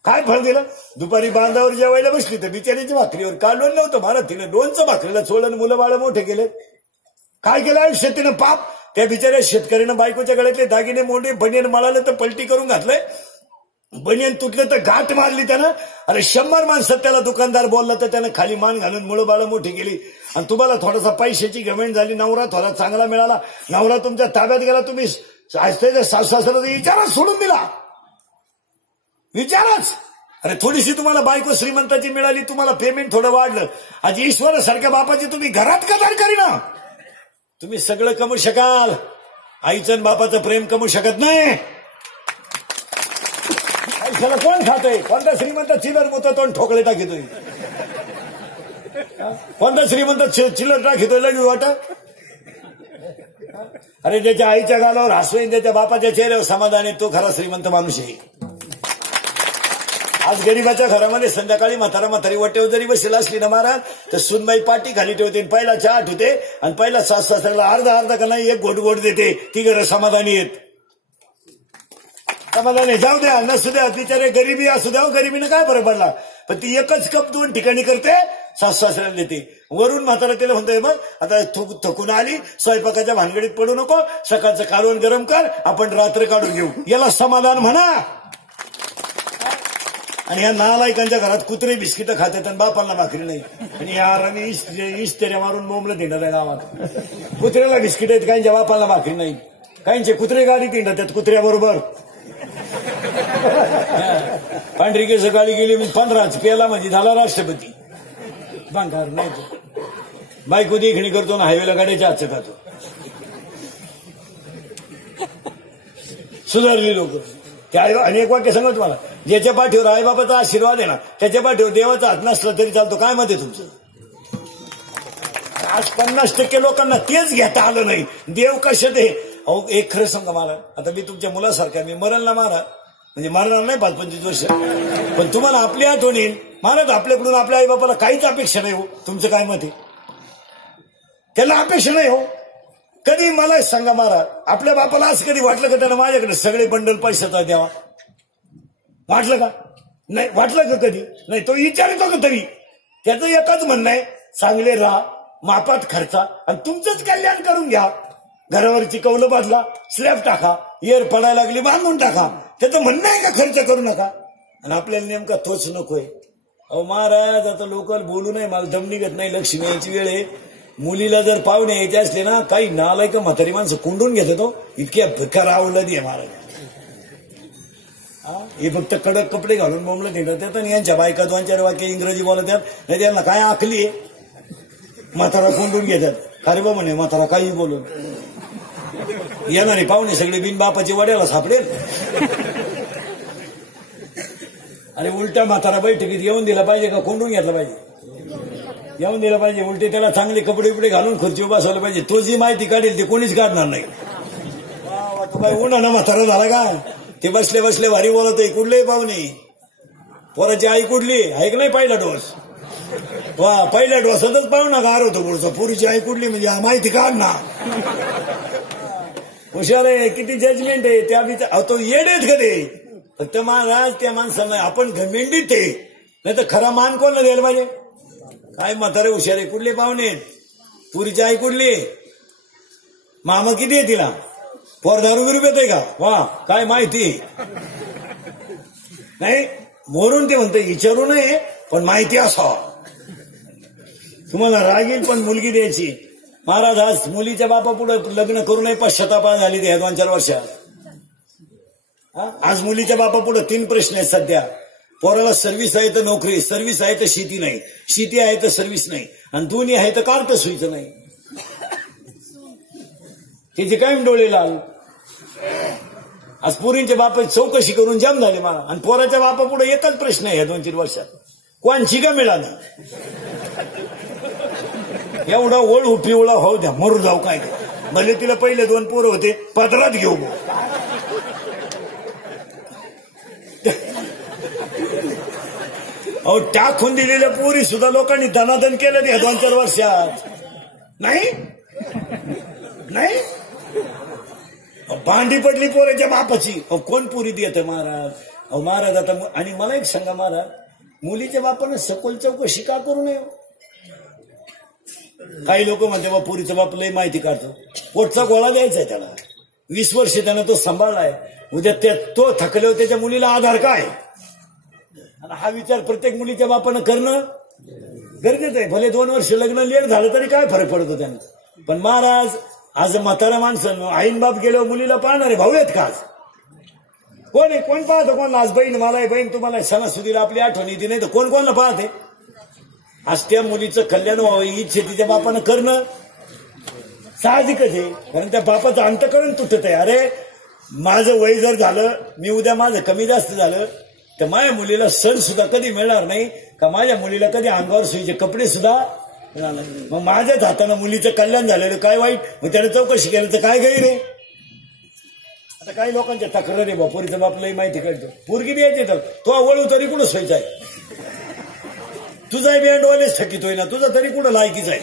काय फळ दिलं? दुपारी बांधावर जेवायला बसली तर बिचारीच्या भाकरीवर कालवण नव्हतं महाराज, तिने 2चं भाकरीला चोळून मुलं बाळ मोठे केले. काय केलं आयुष्यात तिनं पाप? त्या बिचाऱ्या शेतकऱ्यानं बायकोच्या गळ्यातले दागिने मोडे, बनियन मळालं तर पलटी करून घातलंय, बनियन तुटलं तर गाठ मारली त्यानं. अरे 100 माणसं त्याला दुकानदार बोलला तर त्यानं खाली मान घालून मुलं बाळ मोठी केली. आणि तुम्हाला थोडासा पैशाची गमेंट झाली, नवरा थोडा चांगला मिळाला, नवरा तुमच्या ताब्यात गेला, तुम्ही सासू-सासऱ्याला विचारच सोडून दिला. विचारच. अरे थोडीशी तुम्हाला बायको श्रीमंताची मिळाली, तुम्हाला पेमेंट थोडं वाढलं. आज ईश्वरासारख्या बापाची तुम्ही घरात कदर करीना. तुम्ही सगळं कमवू शकाल, आईचं आणि बापाचं प्रेम कमवू शकत नाही. आयुष्याला कोण खातोय? कोणता श्रीमंत चिलर मोठं तोंड ठोकळे टाकितोय? कोणता श्रीमंत चिलर टाकितोय लगी वाटा? अरे ज्याच्या आईच्या गालावर हसवेन, त्याच्या बापाच्या चेहऱ्यावर समाधान आहे, तो खरा श्रीमंत माणूस आहे. आज गरीबाच्या घरामध्ये संध्याकाळी म्हातारी वाटेवर जरी बसलेला असली ना महाराज, तर सुनबाई पाठी खाली ठेवते, पहिला चहा ठेवते आणि पहिला सासऱ्याला अर्धा का नाही 1 घोट देते. ती घरं समाधानी आहेत. समाधानी जाऊ द्या नसू द्या, बिचारे गरिबी असू द्या, गरिबीनं काय फरक पडला. पण ती एकच कप 2 ठिकाणी करते, सासऱ्याला देते. वरून म्हातारा तिला म्हणतोय बघ आता थकून आली, स्वयंपाकाच्या भानगडीत पडू नको, सकाळचं कालवण गरम कर, आपण रात्र काढून घेऊ. याला समाधान म्हणा. आणि या नालायकांच्या घरात कुत्रे बिस्किटं खातात आणि बापांना भाकरी नाही. आणि यार इस्तेऱ्या मारून बोंबलं तिंडत आहे गावात. कुत्र्याला बिस्किट आहेत, काहींच्या बापांना भाकरी नाही, काहींचे कुत्रे गाडी तिंडत आहेत कुत्र्याबरोबर. पांढरी केस गाडी गेली 15 पेला म्हणजे झाला राष्ट्रपती. भांगार नाही तो बायको देखणी करतो ना, हायवेला गाड्याच्या हातचं खातो. सुधारली लोक. आणि एक वाक्य सांगतो तुम्हाला, ज्याच्या पाठीवर आईबापाचा आशीर्वाद आहे ना, त्याच्या पाठीवर देवाचा हात नसला तरी चालतो. काय मत आहे तुमचं? आज 50% लोकांना तेच घेता आलं नाही. देव कशात आहे? अहो एक खरं सांगा महाराज, आता मी तुमच्या मुलासारखा, मी मरण ना महाराज, म्हणजे मरणार नाही 5-25 वर्ष, पण तुम्हाला आपली आठवण येईल महाराज. आपल्याकडून आपल्या आईबापाला काहीच अपेक्षा नाही हो. तुमचं काय मत आहे? त्याला अपेक्षा नाही हो. कधी मला सांगा महाराज, आपल्या बापाला असं कधी वाटलं का त्यानं माझ्याकडे सगळे बंडल पैशाचा द्यावा? वाटलं का? नाही वाटलं का कधी? नाही. तो विचारतो का तरी? त्याचं एकच म्हणणं आहे, चांगले राहा, मापात खर्चा आणि तुमचंच कल्याण करून घ्या. घरावरची कौलं बांधला, स्लॅब टाका, एअर पडायला लागली बांधून टाका. त्याचं म्हणणं आहे का खर्च करू नका? आणि आपल्याला नेमका तोच नकोय. अहो महाराज आता लोकल बोलू नये, मला दम निघत नाही. लक्ष्मी यायची वेळ आहे. मुलीला जर पाहुणे यायचे असले ना, काही नालायक म्हातारी माणसं कोंडून घेतात हो. इतक्या भिकार आवडलं दे महाराज. हे फक्त कडक कपडे घालून बोंबलं घेतात आणि यांच्या बायका 2-4 वाक्य इंग्रजी बोलत आहेत. नाही त्यांना काय आखली आहे? म्हातारा कोंडून घेतात. अरे बा म्हणे म्हातारा काही बोलून येणारे पाहुणे सगळे बिन बापाची वड्याला सापडेल. अरे उलटा म्हातारा बैठकीत येऊन दिला पाहिजे का कोंडून घेतला पाहिजे? येऊन दिलं पाहिजे. उलटे त्याला चांगले कपडे बिपडे घालून खुर्चीवर बसवलं पाहिजे. तो जी माहिती काढेल ते कोणीच काढणार नाही. तू काय उन्हा म्हातारा झाला का? ते बसले बसले भारी बोलत आहे. कुठले पाहुणे पोराची आई कुठली आहे का नाही? पहिला डोस वा, पहिल्या डोसातच पाहुणा गार होतो पुढचा. पुरीची आई कुठली म्हणजे माहिती काढ ना. हुशार आहे. किती जजमेंट आहे त्या. तो येडेत का ते? फक्त महाराज त्या माणसांना आपण घमेंडीत आहे. नाही तर खरा मान कोण द्यायला पाहिजे? काय म्हातारे हुशार आहे. कुठले पाहुणे? पुरीची आई कुठली? मामा किती आहे तिला? पोर दारू बिरू येते का? वा, काय माहिती नाही. मोरून ते म्हणते विचारू नये पण माहिती असावा. तुम्हाला राग येईल पण मुलगी द्यायची. महाराज आज मुलीच्या बापा पुढे लग्न करू नये पश्चाताप झाली ते 2-4 वर्षात. आज मुलीच्या बापा पुढे 3 प्रश्न आहेत सध्या. पोराला सर्व्हिस आहे तर नोकरी, सर्व्हिस आहे तर शेती नाही, शेती आहे तर सर्व्हिस नाही, आणि दोन्ही आहे तर कार्ट सुईचं नाही. तिचे काय डोळे लाल. आज पोरींच्या बापा चौकशी करून जाम झाले मला. आणि पोराच्या बापा पुढे एकच प्रश्न आहे 2-3 वर्षात, कोणची का मिळालं? एवढा ओळ पिवळा होऊ द्या, मरू जाऊ काय. भले तिला पहिले 2 पोरं होते, पदरात घेऊ. अहो टाकून दिलेल्या पोरी सुद्धा लोकांनी धनाधन केलं या 2-4 वर्षात. नाही नाही भांडी पडली पोराच्या बापाची. अहो कोण पुरी देत महाराज? अहो महाराज आता. आणि मला एक सांगा महाराज, मुलीच्या बापानं सखोल चौकशी का करू नये? काही लोक म्हणते बा पुरीचा बाप लय माहिती काढतो. पोटचा गोळा द्यायचा आहे त्याला. 20 वर्ष त्यानं तो सांभाळलाय. उद्या तो थकल्यावर त्याच्या मुलीला आधार काय? आणि हा विचार प्रत्येक मुलीच्या बापानं करणं गरजेचं आहे. भले 2 वर्ष लग्न लेट झालं तरी काय फरक पडतो त्यांना. पण महाराज आज म्हातारा माणसं आईन बाप गेल्यावर मुलीला पाहणारे भाऊ आहेत का? कोण आहे? कोण पाहतो? कोण? आज बहीण मला बहीण तुम्हाला सणासुदीला आपली आठवण येते, नाही तर कोण कोणाला पाहते? आज त्या मुलीचं कल्याण व्हावं ही तिच्या बापानं करणं साहजिकच आहे. कारण त्या बापाचं अंतकरण तुटत आहे. अरे माझं वय जर झालं, मी उद्या माझं कमी जास्त झालं तर माझ्या मुलीला सण सुद्धा कधी मिळणार नाही का? माझ्या मुलीला कधी अंगावर सुईचे कपडे सुद्धा मिळणार नाही. मग माझ्याच हातानं मुलीचं कल्याण झालेलं काय वाईट? मग त्याने चौकशी केलं तर काय गैर आहे? आता काही लोकांच्या तक्रार आहे, पोरीचं बापलाही माहिती काढतो. पोरगी द्यायची तर तो वळू तरी कुठं सोयचा आहे? तुझाही बँडवालेच थकीतोय ना, तुझा तरी कुठं लायकीच आहे?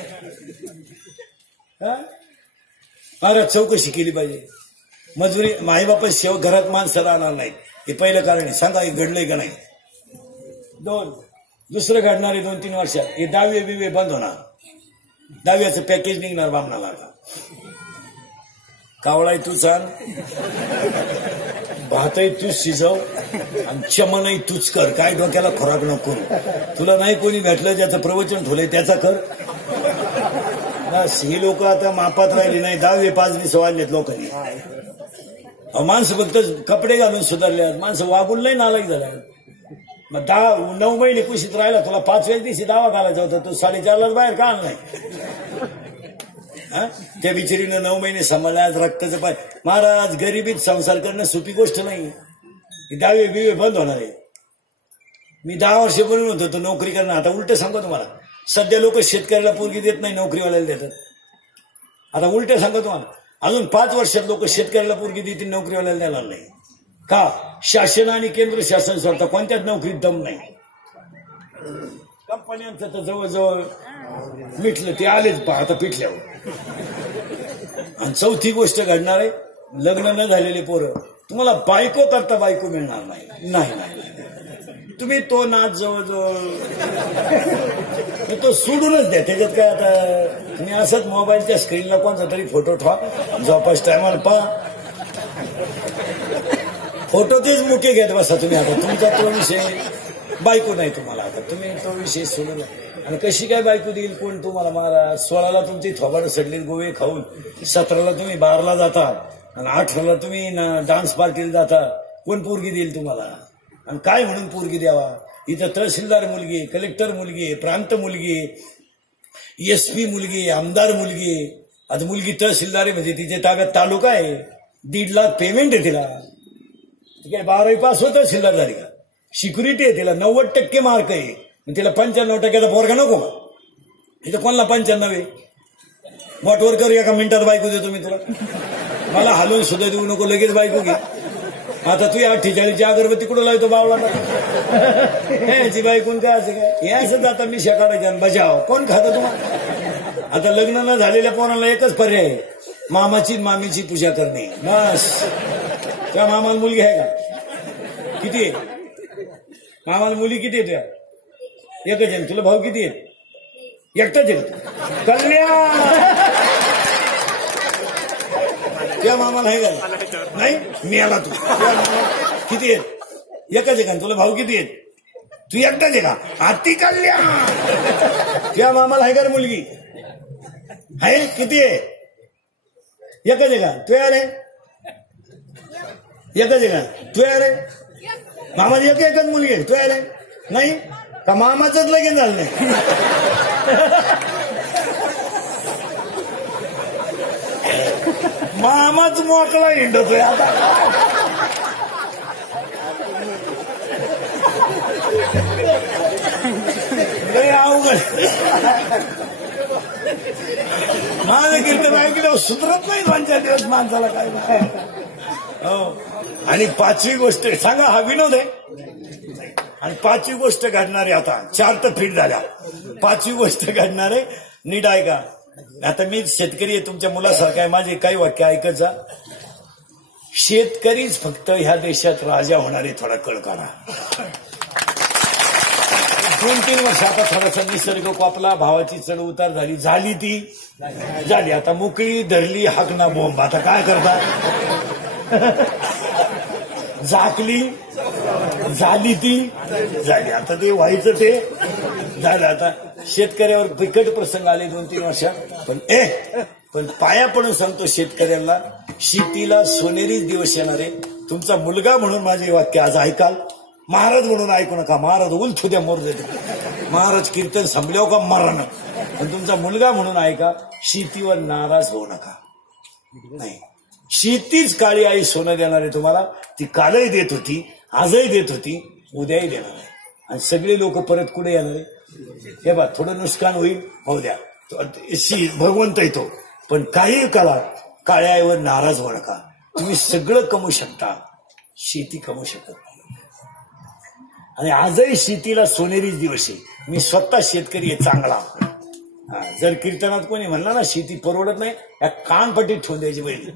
महाराज चौकशी केली पाहिजे. मजुरी माईबापा शेव घरात माणसं राहणार नाही, हे पहिलं कारण आहे. सांगा हे घडलंय का नाही? 2 दुसरं घडणार आहे 2-3 वर्षात. हे 10वे बिवे बंद होणार. 10व्याचं पॅकेज निघणार बामणाला. कावळाही तूच आण, भातही तूच शिजव, आणि चमनही तूच कर. काय डोक्याला खोराक नको. तुला नाही कोणी भेटलं ज्याचं प्रवचन ठेवलंय त्याचा कर. ही लोक आता मापात राहिली नाही. 10वे 5 वाढलेत लोकांनी. माणसं फक्त कपडे घालून सुधारले. माणसं वागून नाही नालायक झाल्या. मग 9 महिने कुशीत राहिला, तुला 5व्या दिवशी दावा घालायचा होता, तू 4.5 बाहेर का आणलाय? त्या बिचारीनं 9 महिने सांभाळल्या. आज रक्ताचं पाय. महाराज गरिबीत संसार करणं सोपी गोष्ट नाही. 10वे बिवे बंद होणार आहे. मी 10 वर्ष बनवून होतो नोकरी करणं. आता उलट सांगतो तुम्हाला, सध्या लोक शेतकऱ्याला पोरगी देत नाही, नोकरीवाल्याला देतात. आता उलट सांगतो तुम्हाला, अजून 5 वर्षात लोक शेतकऱ्याला पोरगी देतील, नोकरीवाल्याला देणार नाही. का? शासन आणि केंद्र शासन स्वतः कोणत्याच नोकरीत दम नाही. कंपन्यांचं तर जवळजवळ मिटलं, ते आलेच आता पिटल्यावर. आणि 4थी गोष्ट घडणार आहे, लग्न न झालेले पोरं तुम्हाला बायको करता बायको मिळणार नाही. नाही तुम्ही तो नाच जवळजवळ तो सोडूनच द्या. त्याच्यात काय आता तुम्ही असंच मोबाईलच्या स्क्रीनला कोणता तरी फोटो ठेवा, झोपास टायमाला पहा. फोटो तेच मुके घेत बसा तुम्ही. आता तुमचा तो विषय बायको नाही तुम्हाला. आता तुम्ही तो विषय सोडून. आणि कशी काय बायको देईल कोण तुम्हाला? महाराज 16ला तुमची थोबाड सडली गोवे खाऊन, 17ला तुम्ही बारला जाता, आणि 18ला तुम्ही डान्स पार्टीला जाता. कोण पोरगी देईल तुम्हाला? आणि काय म्हणून पोरगी द्यावा? इथं तहसीलदार मुलगी, कलेक्टर मुलगी, प्रांत मुलगी, SP मुलगी, आमदार मुलगी. आता मुलगी तहसीलदार आहे म्हणजे तिच्या ताब्यात तालुका आहे, 1.5 लाख पेमेंट आहे तिला. ठीक आहे, 12वी पास होत तहसीलदार झाली का? सिक्युरिटी आहे तिला, 90% मार्क आहे. तिला 95% पोरगा नको. इथं कोणाला 95 आहे? मोटवर कर, एका मिनिटात बायको देतो मी तुला. मला हलवून सुद्धा देऊ नको, लगेच बायको घे. आता तू 48ची अगरबत्ती कुठं लावतो बावला? ह्याची बायकून काय असं काय? हे असंच आता मी शेकाडायच्या बजाव. कोण खातं तुम्हाला? आता लग्न न झालेल्या पोरांना एकच पर्याय आहे, मामाची मामीची पूजा करणे. बस. त्या मामाला मुलगी आहे का? किती आहे मामाला? मुली किती आहे त्या? एकच आहे. तुला भाऊ किती आहे? एकटाच आहे. कल्याण. त्या मामाला आहे का? नाही. मी आला तू. किती आहेत? एकच आहे का? तुला भाऊ किती आहेत? तू एकटाच आहे का? हाती कल्याण. त्या मामाला आहे का मुलगी? आहे. किती आहे? एकच आहे का? तू यार आहे? एकच आहे का? तू यार आहे? मामाची एकच मुलगी आहे. तू यार आहे? नाही का? मामाच लगेच झालं नाही. मामाच मोकळा हिंडतोय आता. लय अवघड. माझं कीर्तन ऐकलं सुधरत नाही 2-4 दिवस माणसाला. काय हो. आणि 5वी गोष्ट सांगा, हा विनोद आहे. आणि 5वी गोष्ट घडणारे, आता 4 तर फिट झाल्या, 5वी गोष्ट घडणारे. नीट ऐका. आता मी शेतकरी आहे, तुमच्या मुलासारखा आहे. माझे काही वाक्य ऐकायचा. शेतकरीच फक्त ह्या देशात राजा होणारे. थोडा कळ काढा. 2-3 वर्ष आता थोडासा निसर्ग कोपला, भावाची चढ उतार झाली ती झाली. आता मोकळी धरली हाकना बोंब. आता काय करता? झाकली झाली ती झाली. आता ते व्हायचं ते झालं. आता शेतकऱ्यावर बिकट प्रसंग आले 2-3 वर्षात. पण पाया पडून सांगतो शेतकऱ्यांना, शेतीला सोनेरीच दिवस येणारे. तुमचा मुलगा म्हणून माझे वाक्य आज ऐकाल. महाराज म्हणून ऐकू नका. महाराज उलथू द्या, मोर देते. महाराज कीर्तन संपल्यावर का मरण. पण तुमचा मुलगा म्हणून ऐका, शेतीवर नाराज होऊ नका. नाही, शेतीच काळी आई सोनं देणार आहे तुम्हाला. ती कालही देत होती, आजही देत होती, उद्याही देणार आहे. आणि सगळे लोक परत कुठे येणार आहे? हे बा, थोडं नुकसान होईल, होऊ द्या, भगवंत येतो. पण काही काळात काळ्या आईवर नाराज होऊ नका. तुम्ही सगळं कमवू शकता, शेती कमवू शकत नाही. आणि आजही शेतीला सोनेरीच दिवस आहे. मी स्वतः शेतकरी आहे चांगला. जर कीर्तनात कोणी म्हणलं ना शेती परवडत नाही, या कानपट्टीत ठेवून द्यायची पाहिजे.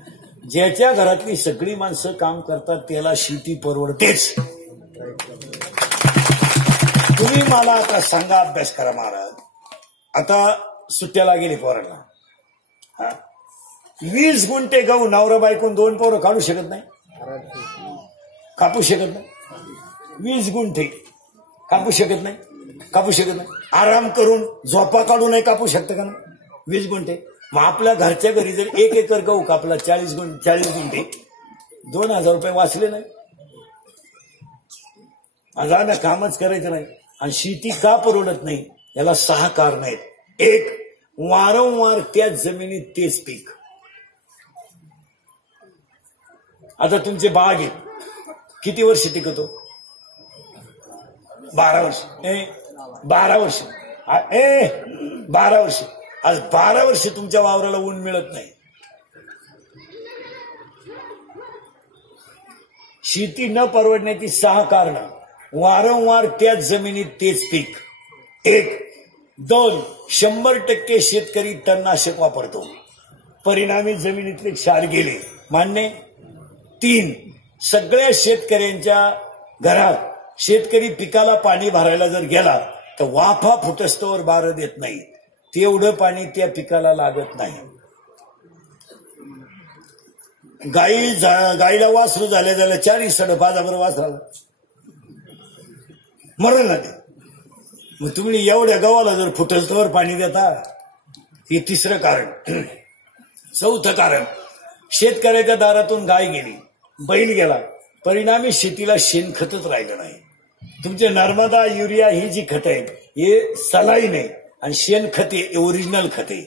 ज्याच्या घरातली सगळी माणसं काम करतात त्याला शेती परवडतेच. तुम्ही मला आता सांगा, अभ्यास करा महाराज. आता सुट्ट्याला गेले पोरांना. 20 गुंठे गहू नवरा बायकून 2 पोरं काढू शकत नाही, कापू शकत नाही. 20 गुंठे कापू शकत नाही. आराम करून झोपा काढू नाही कापू शकतं का ना 20 गुंठे. मग आपल्या घरच्या घरी जर 1 एकर गहू कापला 40 गुंठे, 2,000 रुपये वाचले नाही. आज कामच करायचं नाही. आणि शेती का परवडत नाही याला 6 कारण आहेत. 1, वारंवार त्याच जमिनीत तेच पीक. आता तुमचे बाग आहेत, किती वर्ष टिकतो? 12 वर्ष. 12 वर्ष. 12 वर्ष. आज 12 वर्ष तुमच्या वावराला ऊन मिळत नाही. शेती न परवडण्याची 6 कारण. वारंवार त्याच जमिनीत तेच पीक. 1. 2. 100% शेतकरी तणनाशक वापरतो, परिणामी जमिनीतले क्षार गेले. मान्य. 3. सगळ्या शेतकऱ्यांच्या घरात शेतकरी पिकाला पाणी भरायला जर गेला तर वाफा फुटस्तवर बारं देत नाही. तेवढं पाणी त्या पिकाला लागत नाही. गाईला वासरू झाल्या 4 सड 5 वासराला मरण ना ते. मग तुम्ही एवढ्या गव्हाला जर फुटस्तवर पाणी देता, हे 3रं कारण. 4थं कारण, शेतकऱ्याच्या दारातून गाय गेली, बैल गेला, परिणामी शेतीला शेणखतच राहिलं नाही. तुमचे नर्मदा, युरिया ही जी खतं आहेत हे सलाईन आहे आणि शेणखते ओरिजिनल खते.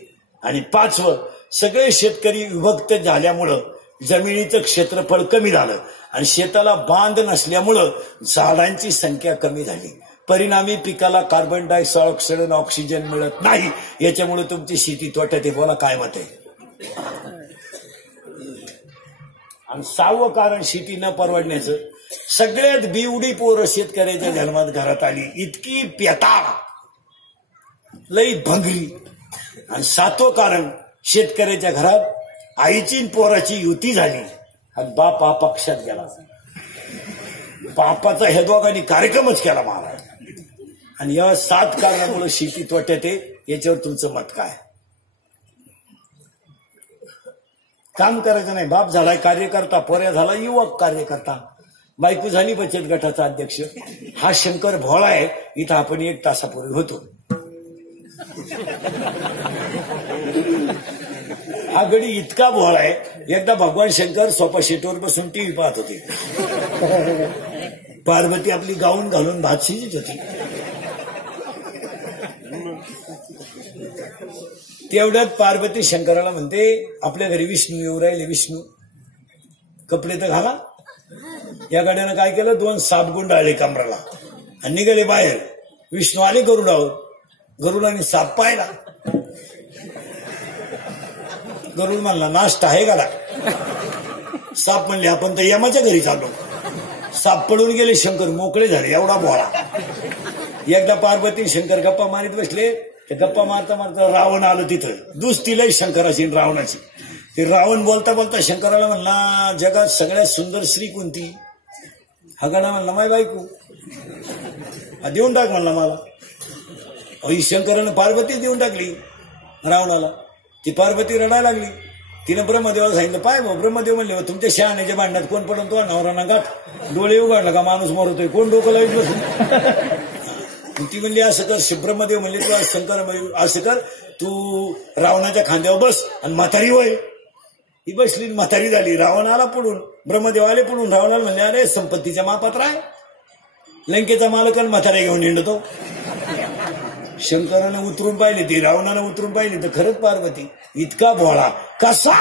आणि 5वं, सगळे शेतकरी विभक्त झाल्यामुळं जमिनीचं क्षेत्रफळ कमी झालं आणि शेताला बांध नसल्यामुळं झाडांची संख्या कमी झाली. परिणामी पिकाला कार्बन डायऑक्साईड आणि ऑक्सिजन मिळत नाही. याच्यामुळे तुमची शेती तोट्यात आहे. बोला काय मत आहे? आणि 6वं कारण शेती न परवडण्याचं, सगळ्यात बिवडी पोरं शेतकऱ्याच्या जन्मात घरात आली, इतकी पेटाळ, लई भंगरी. आणि 7वं कारण, शेतकऱ्याच्या घरात आईची पोराची युती झाली आणि बाप हा पक्षात गेला. बापाचा ह्या दोघांनी कार्यक्रमच केला महाराज. आणि या 7 कारणामुळे शेती तोट्यात आहे. याच्यावर तुमचं मत काय? काम करायचं नाही. बाप झालाय कार्यकर्ता, पोऱ्या झाला युवक कार्यकर्ता, बायको झाली बचत गटाचा अध्यक्ष. हा शंकर भोळा आहे. इथं आपण 1 तासापूर्वी होतो. हा गडी इतका भोळा आहे, एकदा भगवान शंकर सोफा सीटवर बसून टीव्ही पाहत होते. पार्वती आपली गाऊन घालून भात शिजत होती. तेवढ्यात पार्वती शंकराला म्हणते, आपल्या घरी विष्णू येऊ राहिले, विष्णू कपडे तर घाला. या गाड्यानं काय केलं, 2 साप गुंडाळले कमराला आणि निघाले बाहेर. विष्णू आले गरुडावर, गरुडाने साप पाहिला. गरुड म्हणला, नाश्ता आहे गाडा. साप म्हणले, आपण तर यमाच्या घरी चाललो. साप पडून गेले, शंकर मोकळे झाले. एवढा भोळा. एकदा पार्वती शंकर गप्पा मारीत बसले. ते गप्पा मारता मारता रावण आलं तिथं. दुसतीलाही शंकराची रावणाची. ते रावण बोलता बोलता शंकराला म्हणला, जगात सगळ्यात सुंदर स्त्री कोणती? हा गणा म्हणला, माय बायको. हा देऊन टाक म्हणला मला. ही शंकरानं पार्वती देऊन टाकली रावणाला. ती पार्वती रडायला लागली. तिनं ब्रह्मदेवाला सांगितलं, पाय भाऊ. ब्रह्मदेव म्हणले, तुमच्या शहाण्याच्या भांडणात कोण पडून तो नवरा गाठ डोळे उघडला का माणूस मरतोय, कोण डोकं लाईत बसून. ती म्हणली, असं कर. ब्रह्मदेव म्हणले, तू शंकर असं कर, तू रावणाच्या खांद्यावर बस आणि म्हातारी होय. ही बसली, म्हातारी झाली. रावण आला पुढून, ब्रह्मदेव आले पुढून. रावणाला म्हणले, अरे संपत्तीच्या मापात्र आहे, लंकेचा मालक आणि म्हातारा घेऊन हिंडतो. शंकरानं उतरून पाहिली, ती रावणानं उतरून पाहिली तर खरंच पार्वती. इतका भोळा कसा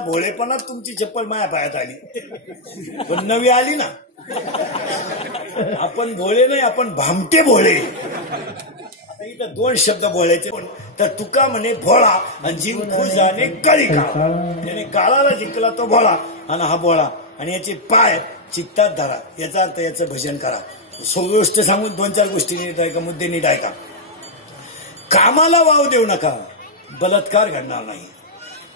भोळेपणात तुमची चप्पल माया पायात आली, पण नवी आली ना. आपण भोळे नाही, आपण भामटे भोळे. आता इथं 2 शब्द बोलायचे. पण तर तुका म्हणे भोळा आणि जिंकू जाणे काळिका. त्याने काळाला जिंकला तो भोळा आणि हा भोळा. आणि याचे पाय चित्तात धरा. याचा अर्थ याचं भजन करा. गोष्ट सांगून 2-4 गोष्टी नीट ऐका, मुद्दे नीट ऐका. कामाला वाव देऊ नका, बलात्कार घडणार नाही.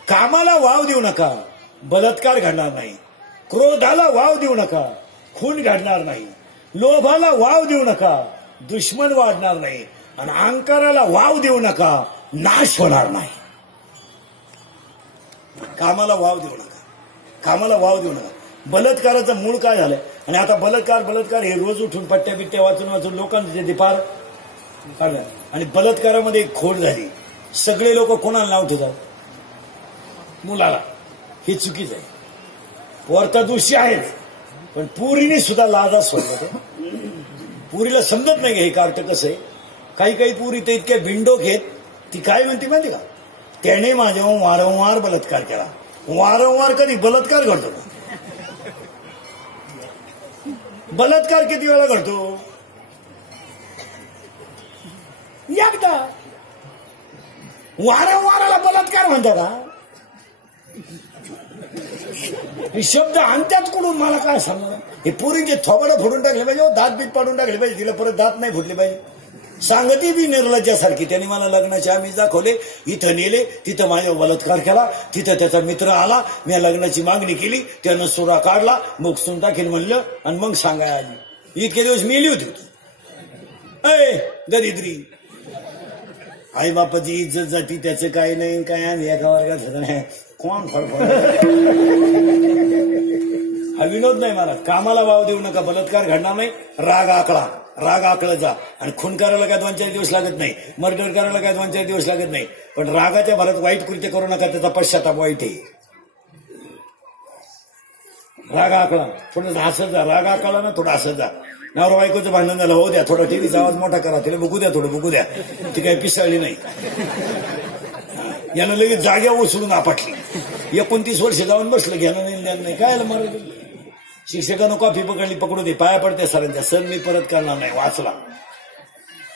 कामाला वाव देऊ नका, बलात्कार घडणार नाही. क्रोधाला वाव देऊ नका, खून घडणार नाही. लोभाला वाव देऊ नका, दुश्मन वाढणार नाही. आणि अहंकाराला वाव देऊ नका, नाश होणार नाही. कामाला वाव देऊ नका, कामाला वाव देऊ नका. बलात्काराचं मूळ काय झालंय? आणि आता बलात्कार हे रोज उठून पट्ट्या बिट्ट्या वाचून लोकांचे ते पार काढलं. आणि बलात्कारामध्ये एक खोड झाली. सगळे लोक कोणाला नाव ठेवतात? मुलाला. हे चुकीचं आहे. पोरता दोषी आहेच, पण पुरीने सुद्धा लाजा सोडला. तो पुरीला समजत नाही हे कार्ट कसं आहे. काही पुरी तर इतक्या बिंडोक आहेत, ती काय म्हणते माहिती का? त्याने माझ्यावर वारंवार बलात्कार केला. वारंवार कधी बलात्कार घडतो का? बलात्कार किती वेळा घडतो? एकदा. वारंवाराला बलात्कार म्हणतात का? हे शब्द आणत्यात कुठून मला काय सांगणार? हे पोरींचे थोबडं फोडून टाकले पाहिजे, दात बीत पाडून टाकले पाहिजे, तिला परत दात नाही फुटले पाहिजे. सांगती बी निर्लज्जासारखी. त्यांनी मला लग्नाचे आमिष दाखवले, इथं नेले, तिथं माझ्यावर बलात्कार केला, तिथं त्याचा मित्र आला, मी लग्नाची मागणी केली, त्यानं सुरा काढला, मुकसून टाकेल म्हणलं, आणि मग सांगाय आली. इतके दिवस मेली होती. अय दरिद्री, आई बापाची इज्जत जाती, त्याचं काही नाही, काय आम्ही एका वर्गात नाही. कोण फडफड? हा विनोद नाही मला. कामाला वाव देऊ नका. बलात्कार घडणार नाही. राग आकळा जा. आणि खून करायला काय 2-4 दिवस लागत नाही, मर्डर करायला काय 2-4 दिवस लागत नाही, पण रागाच्या भरात वाईट कृत्य करू नका. त्याचा पश्चाताप वाईट आहे. राग आकळा, थोडं हसत जा. राग आकळा ना, थोडं हसत जा. नवरा बायकोचं भांडण झालं, हो द्या, थोडा टीव्हीचा आवाज मोठा करा, तिला बघू द्या, थोडं बघू द्या. ती काही पिसाळली नाही. यानं लगेच जाग्या ओसळून आपटली. 29 वर्ष जाऊन बसलं, घ्यायला नाही द्यायला नाही. काय मराठी शिक्षकानं कॉफी पकडली, पकडू दे, पाया पडते सरांच्या, सर मी परत करणार नाही, वाचला.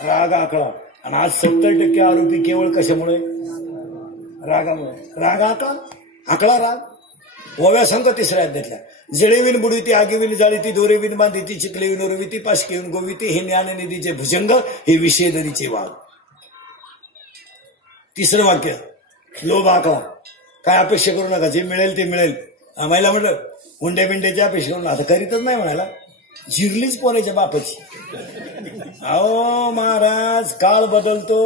राग आकळा. आणि आज 70% आरोपी केवळ कशामुळे? रागामुळे. राग आकळा राग. ओव्या संघ 3ऱ्या अध्यायातल्या. जळेविन बुडविती, आगीविन जाळीती, दोरेविन बांधिती, चिखलेविन उरविती, पाशकेविन गोविती, हे ज्ञाननिधीचे भुजंग, हे विषयदरीचे वाघ. 3रं वाक्य, लोभ आकळा. काय अपेक्षा करू नका, जे मिळेल ते मिळेल. आम्हाला म्हटलं हुंड्या बिंड्याची अपेक्षा करून आता करीतच नाही म्हणायला. जिरलीच पोराच्या बापाची. अहो महाराज, काळ बदलतो.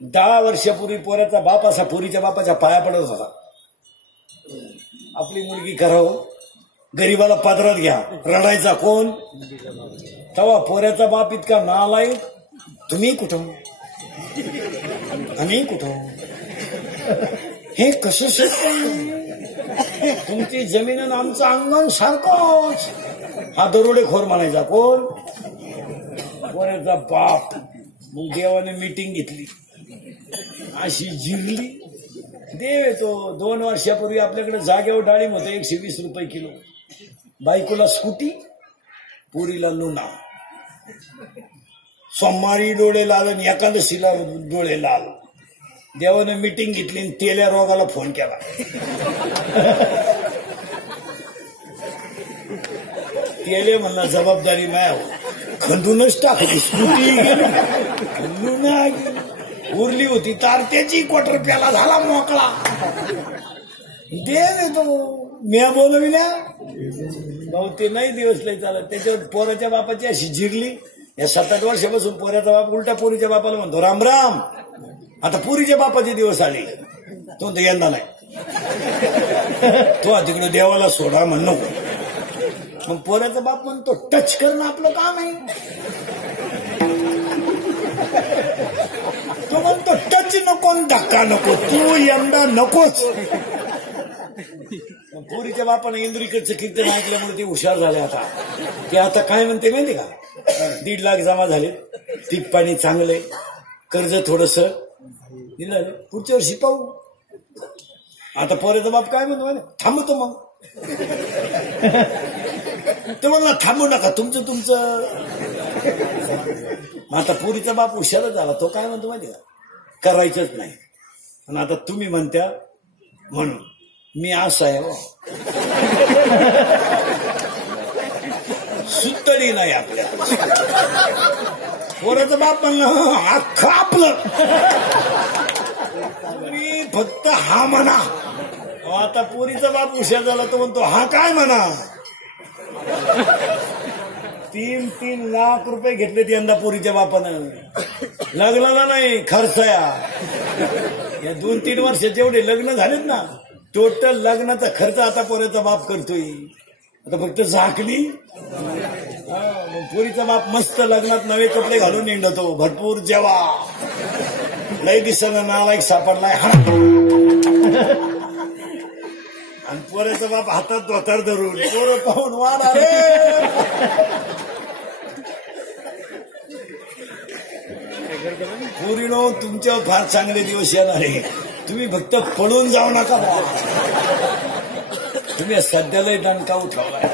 10 वर्षापूर्वी पोराचा बाप असा पोरीच्या बापाच्या पाया पडत होता. आपली मुलगी करावं, गरीबाला पादरात घ्या, रडायचा कोण? तेव्हा पोऱ्याचा बाप इतका नालायक. तुम्ही कुठं, आम्ही कुठं, हे कसं शक्य? तुमची जमीन आणि आमचं अंगण सारखंच. हा दरोडेखोर म्हणायचा कोण? पोऱ्याचा बाप. मग देवाने मीटिंग घेतली, अशी जिरली. देव येतो. 2 वर्षापूर्वी आपल्याकडे जागेवर डाळिंब होतं 120 रुपये किलो. बायकोला स्कूटी, पुरीला लुना. सोमवारी डोळे लाल आणि एकादशीला डोळे लाल. देवाने मीटिंग घेतली आणि तेल्या रोगाला फोन केला. तेले म्हणला जबाबदारी माया, खंदूनच टाकली. स्कूटी लुना उरली होती तारत्याची, क्वार्टर प्याला झाला मोकळा. देव येतो. म्या बोलविल्या भाऊ, ते नाही दिवस लय चालत. त्याच्यावर पोराच्या बापाची अशी जिरली. या 7-8 वर्षापासून पोऱ्याचा बाप उलटा पोरीच्या बापाला म्हणतो राम राम. आता पुरीच्या बापाचे दिवस आले, तो यंदा नाही. तो तिकडे देवाला सोडा म्हण नको. मग पोऱ्याचा बाप म्हणतो टच करणं आपलं काम आहे. तो म्हणतो टच नको, धक्का नको, तू यंदा नकोच. पोरीच्या बापाने इंद्रिकडचं कीर्तन ऐकल्यामुळे ते हुशार झाले. आता ते आता काय म्हणते माहिती का? 1.5 लाख जमा झाले, पीक पाणी चांगलंय, कर्ज थोडस दिलं, पुढच्या वर्षी पाहू. आता पोऱ्याचा बाप काय म्हणतो? थांबतो. मग तो म्हणला थांबू नका, तुमचं. आता पोरीचा बाप हुशारच झाला. तो काय म्हणतो माहिती का? करायचंच नाही. आणि आता तुम्ही म्हणत्या म्हणून मी असं आहे. सुतळी नाही आपल्या. पोराचं बाप म्हणलं अख्खं आपलं, मी फक्त हा म्हणा. आता पोरीचा बाप हुशार झाला, तो म्हणतो हा काय म्हणा. 3 लाख रुपये घेतलेत यंदा पोरीच्या बापानं. लग्नाला नाही, खर्चया. या 2-3 वर्षात जेवढे लग्न झालेत ना, टोटल लग्नाचा खर्च आता पोरीचा बाप करतोय. आता फक्त झाकली. मग पोरीचा बाप मस्त लग्नात नवे कपडे घालून निंडतो, भरपूर जेवा, लय दिसणं नालायक सापडलाय आणि पोऱ्याचा बाप हातात धोतर धरून पोरं पाहून वाढ अरे. पोरीनो तुमच्यावर फार चांगले दिवस येणार आहे. तुम्ही फक्त पळून जाऊ नका. तुम्ही सध्याला दणका उठवलाय.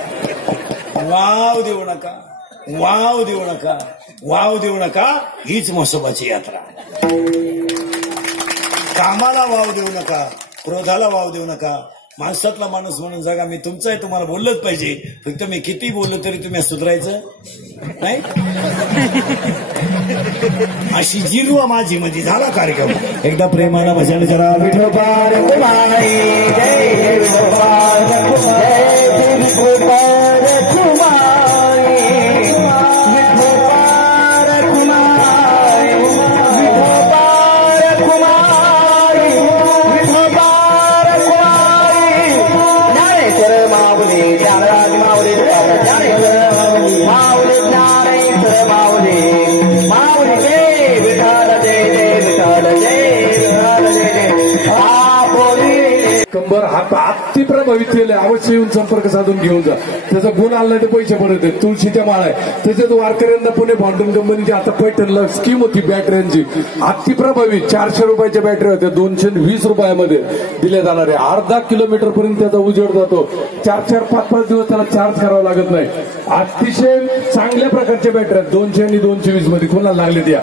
वाव देऊ नका, वाव देऊ नका, वाव देऊ नका. हीच म्हसोबाची यात्रा. कामाला वाव देऊ नका, क्रोधाला वाव देऊ नका. माणसातला माणूस म्हणून जगा. मी तुमचं आहे, तुम्हाला बोललंच पाहिजे. फक्त मी किती बोललो तरी तुम्ही सुधारायचं नाही. अशी जिरवा माझी म्हणजे झाला कार्यक्रम. एकदा प्रेमाला भजन करा. विठोबा रखुमाई जय विठोबा रखुमाई विठोबा रखुमाई विठोबा रखुमाई विठोबा रखुमाई विठोबा रखुमाई. ज्ञानेश्वर माऊली ज्ञानराज माऊली ज्ञानेश्वर माऊली ज्ञानेश्वर माऊली माऊली जय विठाल जय जय विठाल जय विठाल जय जय. कंबर हात अति प्रभावित केले. अवश्य येऊन संपर्क साधून घेऊन जा. त्याचा गुण आला ते पैसे परत आहेत. तुळशीच्या माळ आहे त्याच्यात वारकऱ्यांना पुणे भांडून कंपनीची आता पैठणला स्कीम होती बॅटऱ्यांची. अति प्रभावित 400 रुपयाच्या बॅटरी होत्या 220 रुपयामध्ये दिल्या जाणारे. अर्धा किलोमीटर पर्यंत त्याचा उजेड जातो. 4-4, 5-5 दिवस त्याला चार्ज करावा लागत नाही. अतिशय चांगल्या प्रकारच्या बॅटऱ्या 200 आणि 220 मध्ये कोणाला लागले त्या.